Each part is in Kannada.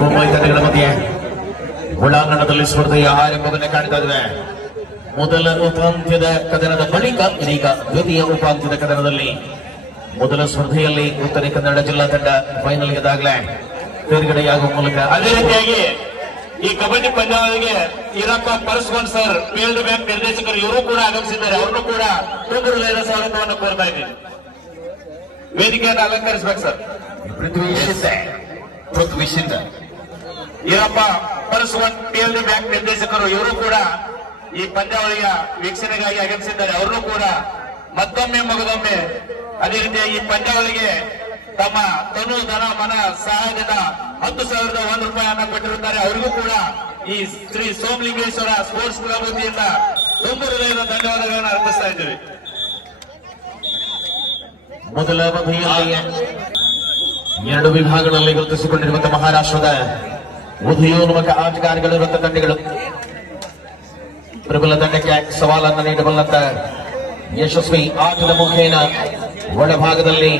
ಮುಂಬೈ ತಂಡಗಳ ಮಧ್ಯೆ ಒಳಾಂಗಣದಲ್ಲಿ ಸ್ಪರ್ಧೆಯ ಆರಂಭವನ್ನು ಕಾಣ್ತಾ ಇದ್ದೇವೆ. ಮೊದಲ ಉಪಾಂತ್ಯದ ಕದನದ ಬಳಿಕ ಇದೀಗ ದ್ವಿತೀಯ ಉಪಾಂತ್ಯದ ಕದನದಲ್ಲಿ ಮೊದಲ ಸ್ಪರ್ಧೆಯಲ್ಲಿ ಉತ್ತರ ಕನ್ನಡ ಜಿಲ್ಲಾ ತಂಡ ಫೈನಲ್ಗೆ ದಾಖಲೆ ತೇರ್ಗಡೆಯಾಗುವ ಮೂಲಕ ಅದೇ ರೀತಿಯಾಗಿ ಈ ಕಬಡ್ಡಿ ಪಂದ್ಯಾವಳಿಗೆ Irappa Paraswan sir field bank ನಿರ್ದೇಶಕರು ಇವರು ಕೂಡ ಆಗಮಿಸಿದ್ದಾರೆ. ಅವರನ್ನು ಕೂಡ ತುಂಬುರುಳಿನ ಸ್ವಾಗತವನ್ನು ಕೋರ್ತಾ ಇದ್ದೀನಿ. ವೇದಿಕೆಯನ್ನು ಅಲಂಕರಿಸಬೇಕು ಸರ್. ಪೃಥ್ವಿ ಶಿಂದ ಈರಪ್ಪ ಪರಸ್ವಾನ್ ಫೀಲ್ಡ್ ಬ್ಯಾಂಕ್ ನಿರ್ದೇಶಕರು ಇವರು ಕೂಡ ಈ ಪಂದ್ಯಾವಳಿಯ ವೀಕ್ಷಣೆಗಾಗಿ ಆಗಮಿಸಿದ್ದಾರೆ. ಅವರನ್ನು ಕೂಡ ಮತ್ತೊಮ್ಮೆ ಮಗದೊಮ್ಮೆ ಅದೇ ರೀತಿಯಾಗಿ ಈ ಪಂದ್ಯಾವಳಿಗೆ ತಮ್ಮ ತನು ಧನ ಮನ ಸಹಾಯದಿಂದ 10,001 ರೂಪಾಯಿಯನ್ನು ಕೊಟ್ಟಿರುತ್ತಾರೆ. ಅವರಿಗೂ ಕೂಡ ಈ ಶ್ರೀ ಸೋಮಲಿಂಗೇಶ್ವರ ಸ್ಪೋರ್ಟ್ಸ್ ಕ್ಲಬ್ ವತಿಯಿಂದ ತುಂಬ ಹೃದಯದ ಧನ್ಯವಾದಗಳನ್ನು ಅರ್ಪಿಸ್ತಾ ಇದ್ದೇವೆ. ಮೊದಲ ಅವಧಿಯಲ್ಲಿ 2 ವಿಭಾಗಗಳಲ್ಲಿ ಗುರುತಿಸಿಕೊಂಡಿರುವಂತಹ ಮಹಾರಾಷ್ಟ್ರದ ಉದಯೋನ್ಮುಖ ಆಟಗಾರಗಳಿರುವಂತಹ ತಂಡಗಳು ಪ್ರಬಲ ತಂಡಕ್ಕೆ ಸವಾಲನ್ನು ನೀಡಬಲ್ಲಂತ ಯಶಸ್ವಿ ಆಟದ ಮುಖೇನ ಒಳಭಾಗದಲ್ಲಿ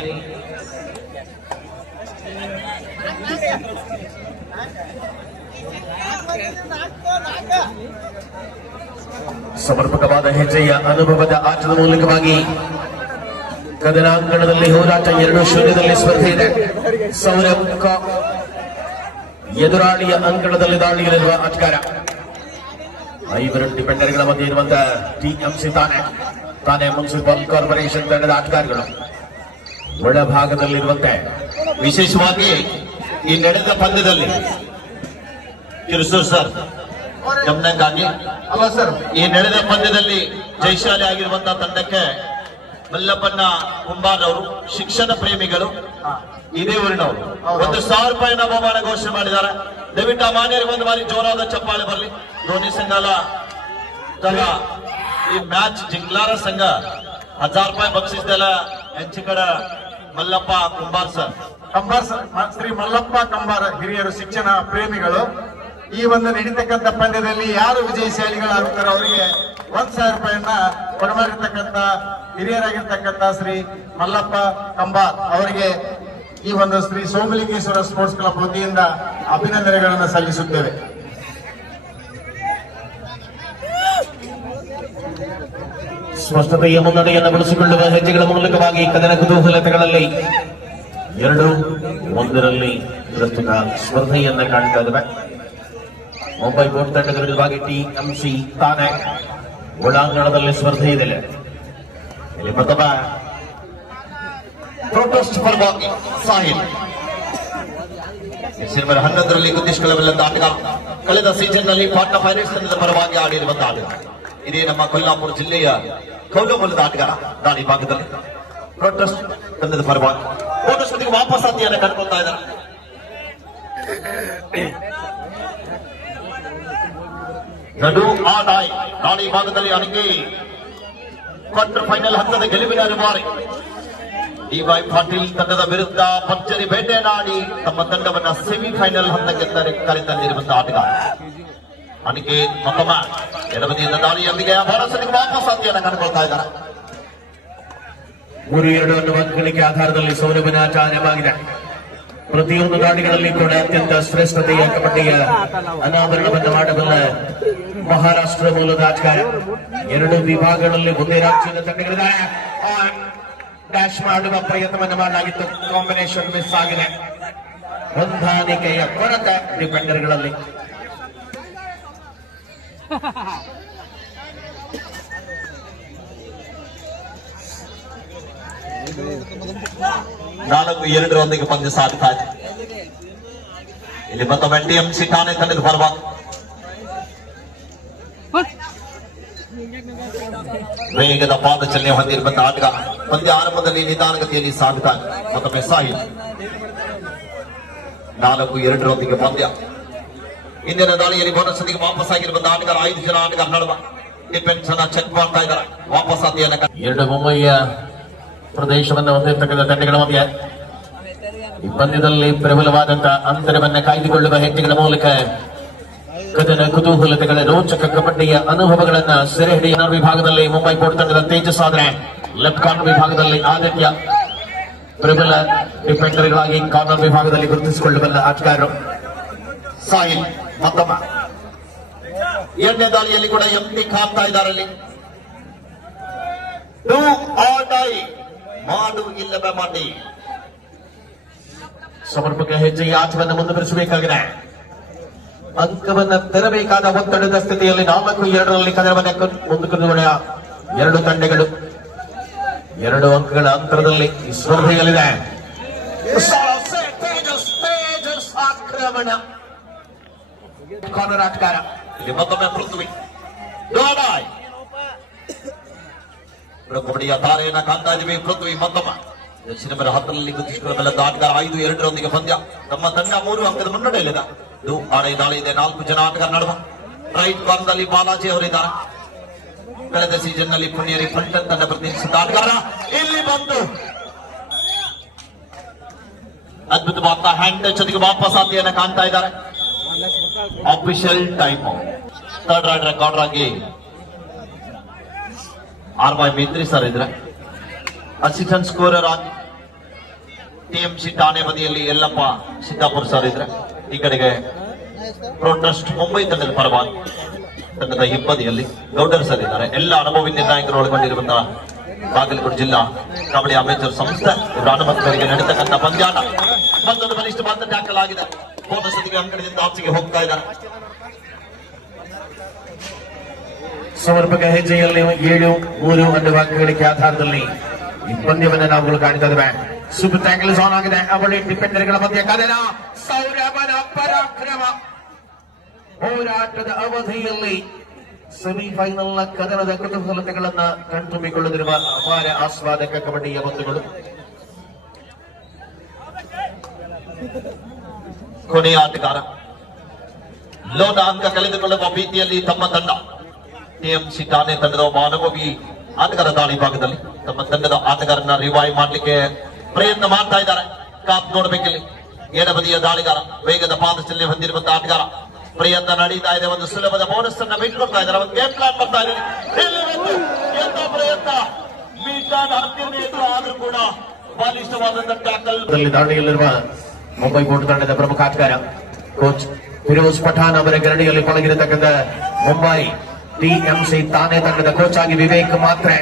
ಸಮರ್ಪಕವಾದ ಹೆಜ್ಜೆಯ ಅನುಭವದ ಆಟದ ಮೂಲಕವಾಗಿ ಕದನಾಂಗಣದಲ್ಲಿ ಹೋರಾಟ 2-0 ಸ್ಪರ್ಧೆ ಇದೆ. ಸೌರಭ್ ಎದುರಾಳಿಯ ಅಂಕಣದಲ್ಲಿ ದಾಳಿಯಲ್ಲಿರುವ ಆಟಗಾರ. 5 ಡಿಫೆಂಡರ್ಗಳ ಮಧ್ಯೆ ಇರುವಂತಹ ಟಿಎಂಸಿ ತಾನೇ ಮುನ್ಸಿಪಲ್ ಕಾರ್ಪೊರೇಷನ್ ತಂಡದ ಆಟಗಾರಗಳು ಒಳಭಾಗದಲ್ಲಿರುವಂತೆ ವಿಶೇಷವಾಗಿ ಈ ನಡೆದ ಪಂದ್ಯದಲ್ಲಿ ಕಿರುಸೂರ್ ಸರ್ ಗಮನಕ್ಕಾಗಿ ಅಲ್ಲ ಸರ್, ಈ ನಡೆದ ಪಂದ್ಯದಲ್ಲಿ ಜಯಶಾಲಿ ಆಗಿರುವಂತಹ ತಂಡಕ್ಕೆ ಮಲ್ಲಪ್ಪನ ಕುಂಬಾರ್ ಅವರು ಶಿಕ್ಷಣ ಪ್ರೇಮಿಗಳು ಇದೇ ಊರಿನವರು 1,000 ರೂಪಾಯಿನ ಬಹುಮಾನ ಘೋಷಣೆ ಮಾಡಿದ್ದಾರೆ. ದಯವಿಟ್ಟು ಆ ಮಾನ್ಯರಿಗೆ ಒಂದು ಬಾರಿ ಜೋರಾದ ಚಪ್ಪಾಳೆ ಬರಲಿ. ಧೋನಿ ಸಂಘಾಲ ಈ ಮ್ಯಾಚ್ ಜಿಂಕ್ಲಾರ ಸಂಘ 1000 ರೂಪಾಯಿ ಬಕ್ಷಿಸ್ದೆಲ್ಲ ಹೆಂಚಿಕಡ ಮಲ್ಲಪ್ಪ ಕುಂಬಾರ್ ಸರ್ ಶ್ರೀ ಮಲ್ಲಪ್ಪ ಕಂಬಾರ ಹಿರಿಯರು ಶಿಕ್ಷಣ ಪ್ರೇಮಿಗಳು ಈ ಒಂದು ನಡೀತಕ್ಕಂಥ ಪಂದ್ಯದಲ್ಲಿ ಯಾರು ವಿಜಯಶಾಲಿಗಳಾಗುತ್ತಾರೋ ಅವರಿಗೆ 1,000 ರೂಪಾಯಿಯನ್ನ ಕೊಡಮಾಡಿರ್ತಕ್ಕಂಥ ಹಿರಿಯರಾಗಿರ್ತಕ್ಕಂಥ ಶ್ರೀ ಮಲ್ಲಪ್ಪ ಕಂಬಾರ್ ಅವರಿಗೆ ಈ ಒಂದು ಶ್ರೀ ಸೋಮಲಿಂಗೇಶ್ವರ ಸ್ಪೋರ್ಟ್ಸ್ ಕ್ಲಬ್ ವತಿಯಿಂದ ಅಭಿನಂದನೆಗಳನ್ನು ಸಲ್ಲಿಸುತ್ತೇವೆ. ಸ್ಪಷ್ಟತೆಯ ಮುನ್ನಡೆಯನ್ನು ಬಳಸಿಕೊಳ್ಳುವ ಹೆಜ್ಜೆಗಳ ಮೂಲಕವಾಗಿ ಕದನ ಕುತೂಹಲತೆಗಳಲ್ಲಿ 2-1 ಪ್ರಸ್ತುತ ಸ್ಪರ್ಧೆಯನ್ನ ಕಾಣ್ತಾ ಇದ್ದಾವೆ. ಮುಂಬೈ ಬೋಟ್ ತಂಡದ ವಿರುದ್ಧವಾಗಿ ಟಿಎಂಸಿ ತಾನೆ ಒಳಾಂಗಣದಲ್ಲಿ ಸ್ಪರ್ಧೆ ಇದೆ. ಇಲ್ಲಿ ಮತ್ತೊಬ್ಬ ಪ್ರೊಟೆಸ್ಟ್ ಪರವಾಗಿ ಸಾಹಿಲ್ ಡಿಸೆಂಬರ್ 11ರಲ್ಲಿ ಗುರುತಿಸಿಕೊಳ್ಳಬಲ್ಲಂತ ಆಟಗಾರ. ಕಳೆದ ಸೀಸನ್ ನಲ್ಲಿ ಪಾಟ್ನಾ ಪೈರೇಟ್ಸ್ ತಂಡದ ಪರವಾಗಿ ಆಡಿರುವಂತಹ ಆಟಗಾರ. ಇದೇ ನಮ್ಮ ಕೊಲ್ಲಾಪುರ ಜಿಲ್ಲೆಯ ಕೌಲಮೂಲದ ಆಟಗಾರ. ದಾಳಿ ಭಾಗದಲ್ಲಿ ಪ್ರೊಟೆಸ್ಟ್ ತಂಡದ ಪರವಾಗಿ ಪ್ರೊಟೆಸ್ಟ್ ವಾಪಸ್ ಆತಿಯನ್ನು ಕಂಡುಕೊಳ್ತಾ ಇದ್ದಾರೆ. ನಡು ಆದಾಯ ದಾಳಿ ಭಾಗದಲ್ಲಿ ಅವನಿಗೆ ಕ್ವಾರ್ಟರ್ ಫೈನಲ್ ಹಂತದ ಗೆಲುವಿನ ಅನಿವಾರ್ಯ. ಡಿವೈ ಪಾಟೀಲ್ ತಂಡದ ವಿರುದ್ಧ ಭರ್ಜರಿ ಬೇಟೆಯಾಡಿ ತಮ್ಮ ತಂಡವನ್ನ ಸೆಮಿಫೈನಲ್ ಹಂತಕ್ಕೆ ಕರೆತಂದಿರುವಂತಹ ಆಟಗಾರ. ಅವನಿಗೆ ಮತ್ತೊಮ್ಮ ಎಡಬದಿಯಿಂದ ದಾಳಿಯೊಂದಿಗೆ ಭರವಸೆಗೆ ವಾಪಸ್ ಆತಿಯನ್ನು ಕಂಡುಕೊಳ್ತಾ ಇದ್ದಾರೆ. 3-2 ಅನ್ನುವ ಅಂಕಣಿಕೆ ಆಧಾರದಲ್ಲಿ ಸೌರಭನ ಆಚಾರ್ಯವಾಗಿದೆ. ಪ್ರತಿಯೊಂದು ದಾಳಿಗಳಲ್ಲಿ ಕೂಡ ಅತ್ಯಂತ ಶ್ರೇಷ್ಠತೆಯ ಕಬಡ್ಡಿಯ ಅನಾವರಣವನ್ನು ಮಾಡಬಲ್ಲ ಮಹಾರಾಷ್ಟ್ರ ಮೂಲದ ಆಟಗಾರ. 2 ವಿಭಾಗಗಳಲ್ಲಿ ಒಂದೇ ರಾಜ್ಯದ ತಂಡಗಳಿದ್ದಾರೆ. ಡ್ಯಾಶ್ ಮಾಡುವ ಪ್ರಯತ್ನವನ್ನು ಮಾಡಲಾಗಿತ್ತು. ಕಾಂಬಿನೇಷನ್ ಮಿಸ್ ಆಗಿದೆ. ಹೊಂದಾಣಿಕೆಯ ಕೊರತೆ ಡಿಫೆಂಡರ್ಗಳಲ್ಲಿ. ನಾಲ್ಕು 2 ಪಂದ್ಯ ಸಾಗ್ತಾ ಇದೆ. ಇಲ್ಲಿ ಮತ್ತೊಮ್ಮೆ ಟಿಎಂಸಿ ಠಾಣೆ ತಂಡದ ಪರವಾಗಿ ವೇಗದ ಪಾದಚಲನೆ ಹೊಂದಿರುವಂತಹ ಆಟಗಾರ. ಪಂದ್ಯ ಆರಂಭದಲ್ಲಿ ನಿಧಾನಗತಿಯಲ್ಲಿ ಸಾಗುತ್ತಾ ಇದೆ. ಮತ್ತೊಮ್ಮೆ ಸಾಹಿಲ್ 4-2 ಪಂದ್ಯ. ಇಂದಿನ ದಾಳಿಯಲ್ಲಿ ಬೋನಸ್ಗೆ ವಾಪಸ್ ಆಗಿರುವಂತಹ ಆಟಗಾರ. 5 ಜನ ಆಟಗಾರ ನಡುವ ಡಿಫೆನ್ಸ್ ಅನ್ನ ಚೆಕ್ ಮಾಡ್ತಾ ಇದ್ದಾರೆ. ವಾಪಸ್ ಆತಿಯನ್ನು 2 ಮುಂಬಯಿಯ ಪ್ರದೇಶವನ್ನು ಹೊಂದಿರತಕ್ಕಂಥ ತಂಡಗಳ ಮಧ್ಯೆ ಈ ಪಂದ್ಯದಲ್ಲಿ ಪ್ರಬಲವಾದಂತಹ ಅಂತರವನ್ನು ಕಾಯ್ದುಕೊಳ್ಳುವ ಹೆಜ್ಜೆಗಳ ಮೂಲಕ ಕದನ ಕುತೂಹಲತೆಗಳ ರೋಚಕ ಕಬಡ್ಡಿಯ ಅನುಭವಗಳನ್ನ ಸೆರೆ ಹಿಡಿಯುವ ವಿಭಾಗದಲ್ಲಿ ಮುಂಬೈ ಬೋಟ್ ತಂಡದ ತೇಜಸ್ ಆದರೆ ಲೆಫ್ಟ್ ಕಾರ್ನರ್ ವಿಭಾಗದಲ್ಲಿ ಆದಿತ್ಯ ಪ್ರಬಲ ಡಿಫೆಂಡರ್ಗಳಾಗಿ ಕಾರ್ನರ್ ವಿಭಾಗದಲ್ಲಿ ಗುರುತಿಸಿಕೊಳ್ಳಬಲ್ಲ ಆಟಗಾರರು. ಸಾಹಿಲ್ ಮತ್ತೊಮ್ಮ ಎರಡನೇ ದಾಳಿಯಲ್ಲಿ ಕೂಡ ಎಂಟಿ ಕಾಣ್ತಾ ಇದ್ದಾರೆ ಅಲ್ಲಿ. ಡೂ ಆರ್ ಡೈ, ಮಾಡು ಇಲ್ಲವೇ ಮಾಡಿ. ಸಮರ್ಪಕ ಹೆಜ್ಜೆಗೆ ಆಟವನ್ನು ಮುಂದುವರಿಸಬೇಕಾಗಿದೆ. ಅಂಕವನ್ನ ತೆರಬೇಕಾದ ಒತ್ತಡದ ಸ್ಥಿತಿಯಲ್ಲಿ 4-2 ಕದನವನ್ನ ಮುಂದುವರಿದ ಎರಡು ತಂಡಗಳು 2 ಅಂಕಗಳ ಅಂತರದಲ್ಲಿ ಈ ಸ್ಪರ್ಧೆಯಲ್ಲಿದೆ. ಆಕ್ರಮಣ ಕಾರ್ನರ್ ಆಟಗಾರ ಇಲ್ಲಿ ಮತ್ತೊಮ್ಮೆ ಪೃಥ್ವಿ ಕಬಡ್ಡಿಯ ತಾರೆಯನ್ನ ಕಾಣ್ತಾ ಇದೀವಿ. ಪೃಥ್ವಿ ಮತ್ತೊಮ್ಮ ದಕ್ಷಿಣ ನಂಬರ್ 10ರಲ್ಲಿ ಗುರುತಿಸಿಕೊಳ್ಳಬಲ್ಲ ಆಟಗಾರ 5-2 ಪಂದ್ಯ. ನಮ್ಮ ತಂಡ 3 ಅಂಕದ ಮುನ್ನಡೆಯಲ್ಲಿದೆ. ದಾಳಿ ಇದೆ. 4 ಜನ ಆಟಗಾರ ನಡುವ ರೈಟ್ ಕಾರ್ನರ್ನಲ್ಲಿ ಬಾಲಾಜಿ ಅವರಿದ್ದಾರೆ. ಕಳೆದ ಸೀಸನ್ ನಲ್ಲಿ ಪುಣ್ಯರಿ ಫಂಟನ್ ತಂಡ ಪ್ರತಿನಿಧಿಸಿದ ಆಟಗಾರ ಇಲ್ಲಿ ಬಂದು ಅದ್ಭುತವಾದ ಹ್ಯಾಂಡ್ ಟಚ್ ಜೊತೆಗೆ ವಾಪಸ್ ಆತಿಯನ್ನು ಕಾಣ್ತಾ ಇದ್ದಾರೆ. Official time third ride record ಆಗಿ ಆರ್.ವೈ. ಮೇತ್ರಿ ಸರ್ ಇದ್ರೆ ಅಸಿಸ್ಟೆಂಟ್ ಸ್ಕೋರರ್ ಆಗಿ ಟಿಎಂಸಿ ಠಾಣೆ ಬದಿಯಲ್ಲಿ ಯಲ್ಲಪ್ಪ ಸಿದ್ದಾಪುರ ಸರ್ ಇದ್ರೆ ಈ ಕಡೆಗೆ ಪ್ರೊಟೆಸ್ಟ್ ಮುಂಬೈ ತಂಡದ ಪರವಾಗಿ ತಂಡದ ಹಿಂಬದಿಯಲ್ಲಿ ಗೌಡರ್ ಸರ್ ಇದ್ದಾರೆ. ಎಲ್ಲ ಅನುಭವಿ ನಿರ್ಣಾಯಕರು ಒಳಗೊಂಡಿರುವಂತಹ ಬಾಗಲಕೋಟೆ ಜಿಲ್ಲಾ ಕಬಡ್ಡಿ ಅಮೇಚರ್ ಸಂಸ್ಥೆ ಇವರ ಅನುಮತಿಗಳಿಗೆ ನಡೆತಕ್ಕಂಥ ಪಂದ್ಯಾಟ. ಮತ್ತೊಂದು ಬಲಿಷ್ಠವಾದ ಟ್ಯಾಕಲ್ ಆಗಿದೆ. ಬೋನಸ್ ಜೊತೆಗೆ ಅಂಕಣದಿಂದ ಆಚೆಗೆ ಹೋಗ್ತಾ ಇದ್ದಾರೆ. ಸಮರ್ಪಕ ಹೆಜ್ಜೆಯಲ್ಲಿ 7-3 ಅನ್ನುವ ಅಂಕಗಳಿಕೆ ಆಧಾರದಲ್ಲಿ ಈ ಪಂದ್ಯವನ್ನು ನಾವುಗಳು ಕಾಣ್ತಾ ಇದ್ದೇವೆ. ಸೂಪರ್ ಟ್ಯಾಕಲ್ ಆನ್ ಆಗಿದೆ. ಅವಳಿ ಡಿಫೆಂಡರ್ಗಳ ಮಧ್ಯೆ ಕದನ. ಸೌರಭನ ಪರಾಕ್ರಮ ಹೋರಾಟದ ಅವಧಿಯಲ್ಲಿ ಸೆಮಿಫೈನಲ್ನ ಕದನದ ಕುತೂಹಲತೆಗಳನ್ನ ಕಣ್ತುಂಬಿಕೊಳ್ಳುತ್ತಿರುವ ಅಪಾರ ಆಸ್ವಾದಕ ಕಬಡ್ಡಿಯ ಬಂಧುಗಳು. ಕೊನೆಯ ಆಟಗಾರ ಲೋನ ಅಂಕ ಕಳೆದುಕೊಳ್ಳುವ ಭೀತಿಯಲ್ಲಿ ತಮ್ಮ ತಂಡ ಟಿಎಂಸಿ ಠಾಣೆ ತಂಡದ ಒಬ್ಬ ಅನುಭವಿ ಆಟಗಾರ ದಾಳಿ ಭಾಗದಲ್ಲಿ ತಮ್ಮ ತಂಡದ ಆಟಗಾರನ ರಿವೈವ್ ಮಾಡಲಿಕ್ಕೆ ಪ್ರಯತ್ನ ಮಾಡ್ತಾ ಇದ್ದಾರೆ. ಕಾಪ್ ನೋಡಬೇಕಿಲ್ಲಿ ಎಡಬದಿಯ ದಾಳಿಗಾರ ವೇಗದ ಪಾದಚಲನೆ ಹೊಂದಿರುವಂತಹ ಆಟಗಾರ ಪ್ರಯತ್ನ ನಡೀತಾ ಇದೆ. ಒಂದು ಸುಲಭದ ಬೋನಸ್ ಅನ್ನ ಬಿಟ್ಕೊಡ್ತಾ ಇದ್ದಾರೆ. ಒಂದು ಗೇಮ್ ಪ್ಲಾನ್ ಬರ್ತಾ ಇದೆ. ಎಂತ ಪ್ರಯತ್ನ ಮೀಟಾದ ಹತ್ತಿರನೇ ಇದ್ರು ಆದ್ರೂ ಕೂಡ ಬಲಿಷ್ಠವಾದಂತಹ ಟ್ಯಾಕಲ್ ದಾಳಿಯಲ್ಲಿರುವ ಮುಂಬೈ ಬೋಟ್ ತಂಡದ ಪ್ರಮುಖ ಆಟಗಾರ ಕೋಚ್ ಫಿರೋಜ್ ಪಠಾನ್ ಅವರ ಗರಡಿಯಲ್ಲಿ ಪಳಗಿರತಕ್ಕಂಥ ಮುಂಬೈ ಟಿಎಂಸಿ ತಾನೇ ತಂಡದ ಕೋಚ್ ಆಗಿ ವಿವೇಕ್ ಮಾತ್ರೆ.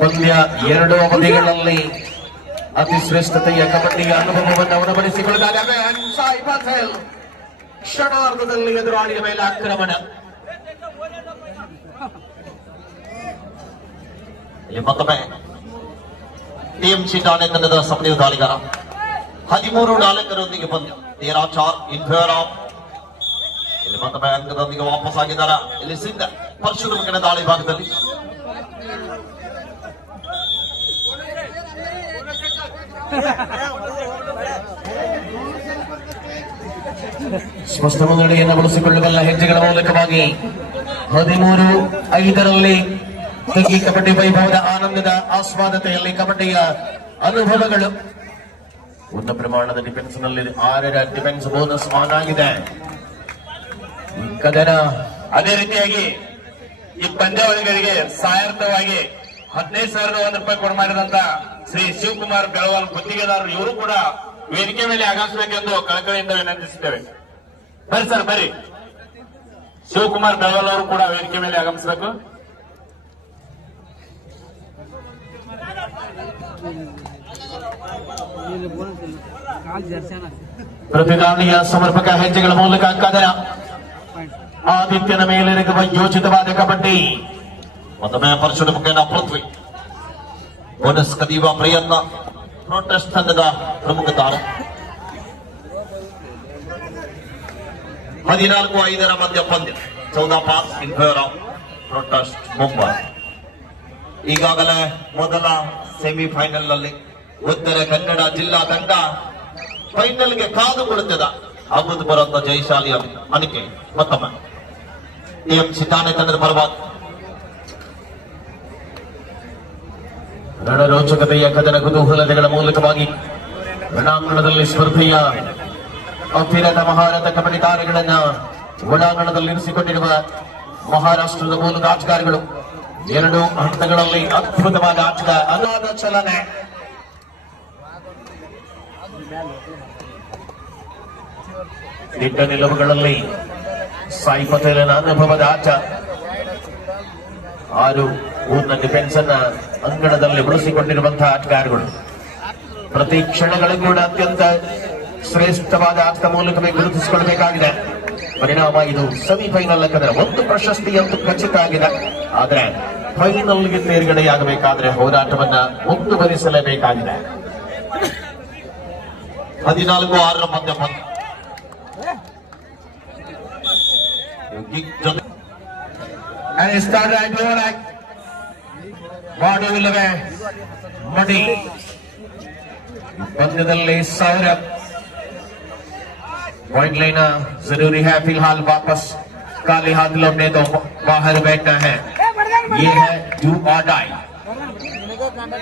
ಪಂದ್ಯ 2 ಅವಧಿಗಳಲ್ಲಿ ಅತಿ ಶ್ರೇಷ್ಠತೆಯ ಕಬಡ್ಡಿಯ ಅನುಭವವನ್ನು ಉಣಬಡಿಸಿಕೊಳ್ಳಲಾಗಿದೆ. ಸಾಯಿ ಪಟೇಲ್ ಕ್ಷಣಾರ್ಧದಲ್ಲಿ ಎದುರಾಳಿಯ ಮೇಲೆ ಆಕ್ರಮಣ. ಮತ್ತೊಮ್ಮೆ ಟಿಎಂಸಿ ಠಾಣೆ ತಂಡದ ಸಮನ್ವಯ ದಾಳಿಗಾರ 13-4 ಪಂದ್ಯ 13-4 ಇನ್ ಫೇವರ್ ಆಫ್. ಇಲ್ಲಿ ಮತ್ತೊಮ್ಮೆ ಅಂಕದೊಂದಿಗೆ ವಾಪಸ್ ಆಗಿದ್ದಾರೆ. ಇಲ್ಲಿ ಸಿಂಧ ಪರಶುರಾಮನ ದಾಳಿ ಭಾಗದಲ್ಲಿ ಸ್ಪಷ್ಟ ಮುನ್ನಡೆಯನ್ನು ಬಳಸಿಕೊಳ್ಳಬಲ್ಲ ಹೆಜ್ಜೆಗಳ ಮೂಲಕವಾಗಿ 13-5ರಲ್ಲಿ ಈ ಕಬಡ್ಡಿ ವೈಭವದ ಆನಂದದ ಆಸ್ವಾದತೆಯಲ್ಲಿ ಕಬಡ್ಡಿಯ ಅನುಭವಗಳು. ಉನ್ನತ ಪ್ರಮಾಣದ ಡಿಫೆನ್ಸ್ ನಲ್ಲಿ 6ರ ಡಿಫೆನ್ಸ್ ಬೋನಸ್ ಆನ್ ಆಗಿದೆ. ಕದನ ಅದೇ ರೀತಿಯಾಗಿ ಈ ಪಂದ್ಯಾವಳಿಗಳಿಗೆ ಸಹಾಯಾರ್ಥವಾಗಿ 15,001 ರೂಪಾಯಿ ಕೊಡ ಮಾಡಿದಂತ ಶ್ರೀ ಶಿವಕುಮಾರ್ ಬೆಳವಾಲ್ ಗುತ್ತಿಗೆದಾರರು ಇವರು ಕೂಡ ವೇದಿಕೆ ಮೇಲೆ ಆಗಮಿಸಬೇಕೆಂದು ಕಳಕಳಿಯಿಂದ ವಿನಂತಿಸುತ್ತೇವೆ. ಬರ್ರಿ ಸರ್ ಬರ್ರಿ. ಶಿವಕುಮಾರ್ ಬೆಳವಾಲ್ ಅವರು ಕೂಡ ವೇದಿಕೆ ಮೇಲೆ ಆಗಮಿಸಬೇಕು. ಪ್ರತಿದಾಳಿಯ ಸಮರ್ಪಕ ಹೆಜ್ಜೆಗಳ ಮೂಲಕ ಕದನ. ಆದಿತ್ಯನ ಮೇಲೆರಗುವ ಯೋಚಿತವಾದ ಕಬಡ್ಡಿ. ಮತ್ತೊಮ್ಮೆ ಪರಶುರಾಮನ ಪೃಥ್ವಿ ಬೋನಸ್ ಕದಿಯುವ ಪ್ರಯತ್ನ. ಪ್ರೊಟೆಸ್ಟ್ ತಂಡದ ಪ್ರಮುಖ ತಾರೆ 14-5ರ ಮಧ್ಯ ಪಂದ್ಯ 14 pass in favour of protest Mumbai. ಈಗಾಗಲೇ ಮೊದಲ ಸೆಮಿಫೈನಲ್ ನಲ್ಲಿ ಉತ್ತರ ಕನ್ನಡ ಜಿಲ್ಲಾ ತಂಡ ಫೈನಲ್ಗೆ ಕಾದು ಕೊಡುತ್ತದೆ. ಆಗುವುದು ಬರುವಂತ ಜಯಶಾಲಿ ಅನಿಕೆ ಮತ್ತೊಮ್ಮೆ ಟಿಎಂಸಿ ಠಾಣೆ ತಂಡದ ಪರವಾಗಿ ರಣರೋಚಕತೆಯ ಕದನ ಕುತೂಹಲತೆಗಳ ಮೂಲಕವಾಗಿ ರಣಾಂಗಣದಲ್ಲಿ ಸ್ಪರ್ಧೆಯ ಅತಿರಥ ಮಹಾರಥ ಕಬಡ್ಡಿ ತಾರೆಗಳನ್ನ ಒಳಾಂಗಣದಲ್ಲಿ ಇರಿಸಿಕೊಂಡಿರುವ ಮಹಾರಾಷ್ಟ್ರದ ಮೂಲಕ ಆಟಗಾರಗಳು 2 ಹಂತಗಳಲ್ಲಿ ಅದ್ಭುತವಾದ ಆಟದ ಅನಾಥ ಚಲನೆ. ದಿಟ್ಟ ನಿಲುವುಗಳಲ್ಲಿ ಸಾಯಿ ಪಟೇಲನ ಅನುಭವದ ಆಟ. 6 ಊರಿನ ಡಿಫೆನ್ಸ್ ಅನ್ನ ಅಂಗಣದಲ್ಲಿ ಉಳಿಸಿಕೊಂಡಿರುವಂತಹ ಆಟಗಾರಗಳು. ಪ್ರತಿ ಕ್ಷಣಗಳು ಕೂಡ ಅತ್ಯಂತ ಶ್ರೇಷ್ಠವಾದ ಆಟದ ಮೂಲಕವೇ ಗುರುತಿಸಿಕೊಳ್ಳಬೇಕಾಗಿದೆ. ಪರಿಣಾಮ ಇದು ಸೆಮಿಫೈನಲ್ ಲೆಕ್ಕದ ಒಂದು ಪ್ರಶಸ್ತಿಯಂತೂ ಖಚಿತ ಆಗಿದೆ. ಆದ್ರೆ ಫೈನಲ್ಗೆ ತೇರ್ಗಡೆಯಾಗಬೇಕಾದ್ರೆ ಹೋರಾಟವನ್ನ ಮುಂದುವರಿಸಲೇಬೇಕಾಗಿದೆ. 14-6 ಪಂದ್ಯ. ಮಾಡುವಿಲ್ಲವೇ ಮಡಿ ಪಂದ್ಯದಲ್ಲಿ 1000 पॉइंट लेना जरूरी है. फिलहाल वापस काले हाथ लौटने तो बाहर बैठना है. ये है डू और डाई.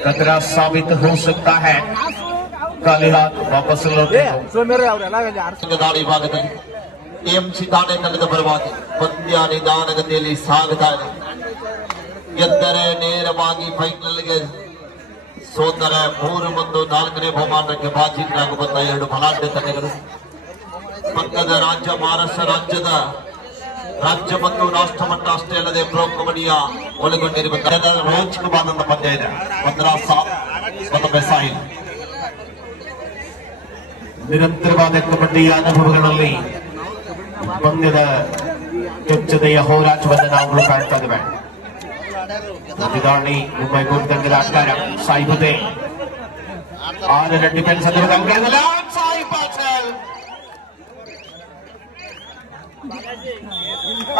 खतरा साबित हो सकता है. काले हाथ वापस लौटने को ದಾಳಿ ಭಾಗದಲ್ಲಿ ಟಿಎಂಸಿ ತಾಣೆ ತಂಡದ ಪರವಾಗಿ ಪಂದ್ಯ ನಿಧಾನಗತಿಯಲ್ಲಿ ಸಾಗುತ್ತಾ ಇದೆ. ಗೆದ್ದರೆ ನೇರವಾಗಿ ಫೈನಲ್ಗೆ, ಸೋತರೆ 3 ಮತ್ತು 4ನೇ ಬಹುಮಾನಕ್ಕೆ ಬಾಜಿಗಳಾಗುವಂತ 2 ಬಲಾಢ್ಯ ತಂಡಗಳು. ಪಕ್ಕದ ರಾಜ್ಯ ಮಹಾರಾಷ್ಟ್ರ ರಾಜ್ಯದ ರಾಜ್ಯ ಮತ್ತು ರಾಷ್ಟ್ರ ಮಟ್ಟ ಅಷ್ಟೇ ಅಲ್ಲದೆ ಪ್ರೊ ಕಬಡ್ಡಿಯ ಒಳಗೊಂಡಿರುವ ರೋಚಕವಾದಂತ ಪಂದ್ಯ ಇದೆ. ಮತ್ತೊಮ್ಮೆ ಸಾಹಿಲ್ ನಿರಂತರವಾದ ಕಬಡ್ಡಿಯ ಅನುಭವಗಳಲ್ಲಿ ಪಂದ್ಯದ ಕೆಚ್ಚದೆಯ ಹೋರಾಟವನ್ನು ನಾವು ಕಾಣ್ತಾ ಇದ್ದೇವೆ. ಪ್ರತಿದಾಳಿ ಮುಂಬೈ ಗೋಲ್ ತಂಡದ ಆಟಗಾರ ಸಾಯಿ ಪಟೇಲ್ 6ರ ಡಿಫೆನ್ಸ್ ಸಾಯಿ ಪಟೇಲ್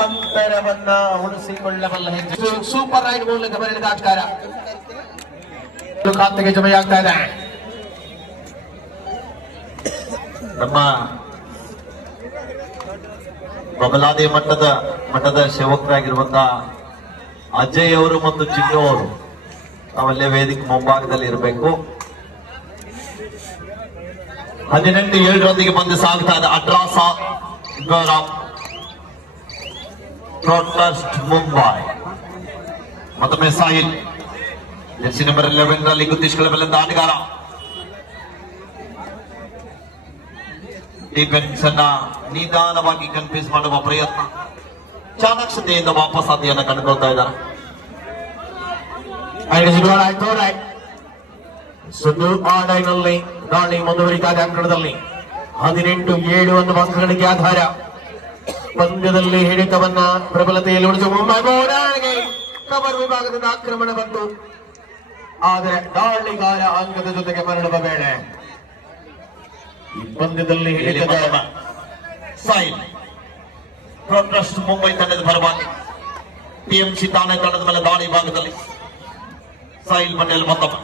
ಅಂತರವನ್ನ ಉಳಿಸಿಕೊಳ್ಳಬಲ್ಲ ಹೆಜ್ಜೆ. ಸೂಪರ್ ರೈಡ್ ಮೂಲಕ ಬರೆದ ಆಟಗಾರ ಖಾತೆಗೆ ಜಮೆಯಾಗ್ತಾ ಇದೆ. ನಮ್ಮ ಬಬಲಾದಿ ಮಠದ ಸೇವಕರಾಗಿರುವಂತಹ ಅಜಯ್ ಅವರು ಮತ್ತು ಚಿನ್ನು ಅವರು ನಾವಲ್ಲೇ ವೇದಿಕೆ ಮುಂಭಾಗದಲ್ಲಿ ಇರಬೇಕು. 18-7 ಪಂದ್ಯ ಸಾಗ್ತಾ ಇದೆ. ಅಡ್ರಾಸ ಪ್ರೊಟೆಸ್ಟ್ ಮುಂಬೈ. ಮತ್ತೊಮ್ಮೆ ಸಾಹಿಲ್ ಜೆರ್ಸಿ ನಂಬರ್ 11 ರಲ್ಲಿ ಗುರುತಿಸಿಕೊಳ್ಳಬಲ್ಲಂತ ಆಟಗಾರ. ಡಿಫೆನ್ಸ್ ಅನ್ನ ನಿಧಾನವಾಗಿ ಕನ್ಫ್ಯೂಸ್ ಮಾಡುವ ಪ್ರಯತ್ನ. ಚಾಣಾಕ್ಷತೆಯಿಂದ ವಾಪಸ್ ಆದಿಯನ್ನ ಕಂಡುಕೊಳ್ತಾ ಇದ್ದಾರೆ. ಸುದ್ದು ಆಡೈನಲ್ಲಿ ದಾಳಿ ಮುಂದುವರಿಕಾದ ಅಂಕಣದಲ್ಲಿ 18-7 ಅನ್ನುವ ಅಂಕಗಳಿಗೆ ಆಧಾರ. ಪಂದ್ಯದಲ್ಲಿ ಹಿಡಿತವನ್ನ ಪ್ರಬಲತೆಯಲ್ಲಿ ಉಳಿಸುವ ಮುಂಬೈ ಬೋರ್ಡ್ಗೆ ಕವರ್ ವಿಭಾಗದಿಂದ ಆಕ್ರಮಣ ಬಂತು. ಆದರೆ ದಾಳಿಗಾರ ಅಂಕದ ಜೊತೆಗೆ ಮರಳುವ ವೇಳೆ ಈ ಪಂದ್ಯದಲ್ಲಿ ಹಿಡಿತದ ಸಾಯಿಲ್ ಪ್ರೊಟೆಸ್ಟ್ ಮುಂಬೈ ತಂಡದ ಪರವಾಗಿ ಟಿಎಂಸಿ ತಾಣೆ ತಂಡದ ಮೇಲೆ ದಾಳಿ ಭಾಗದಲ್ಲಿ ಸಾಯಿಲ್ ಪಟೇಲ್ ಮತ್ತೊಬ್ಬ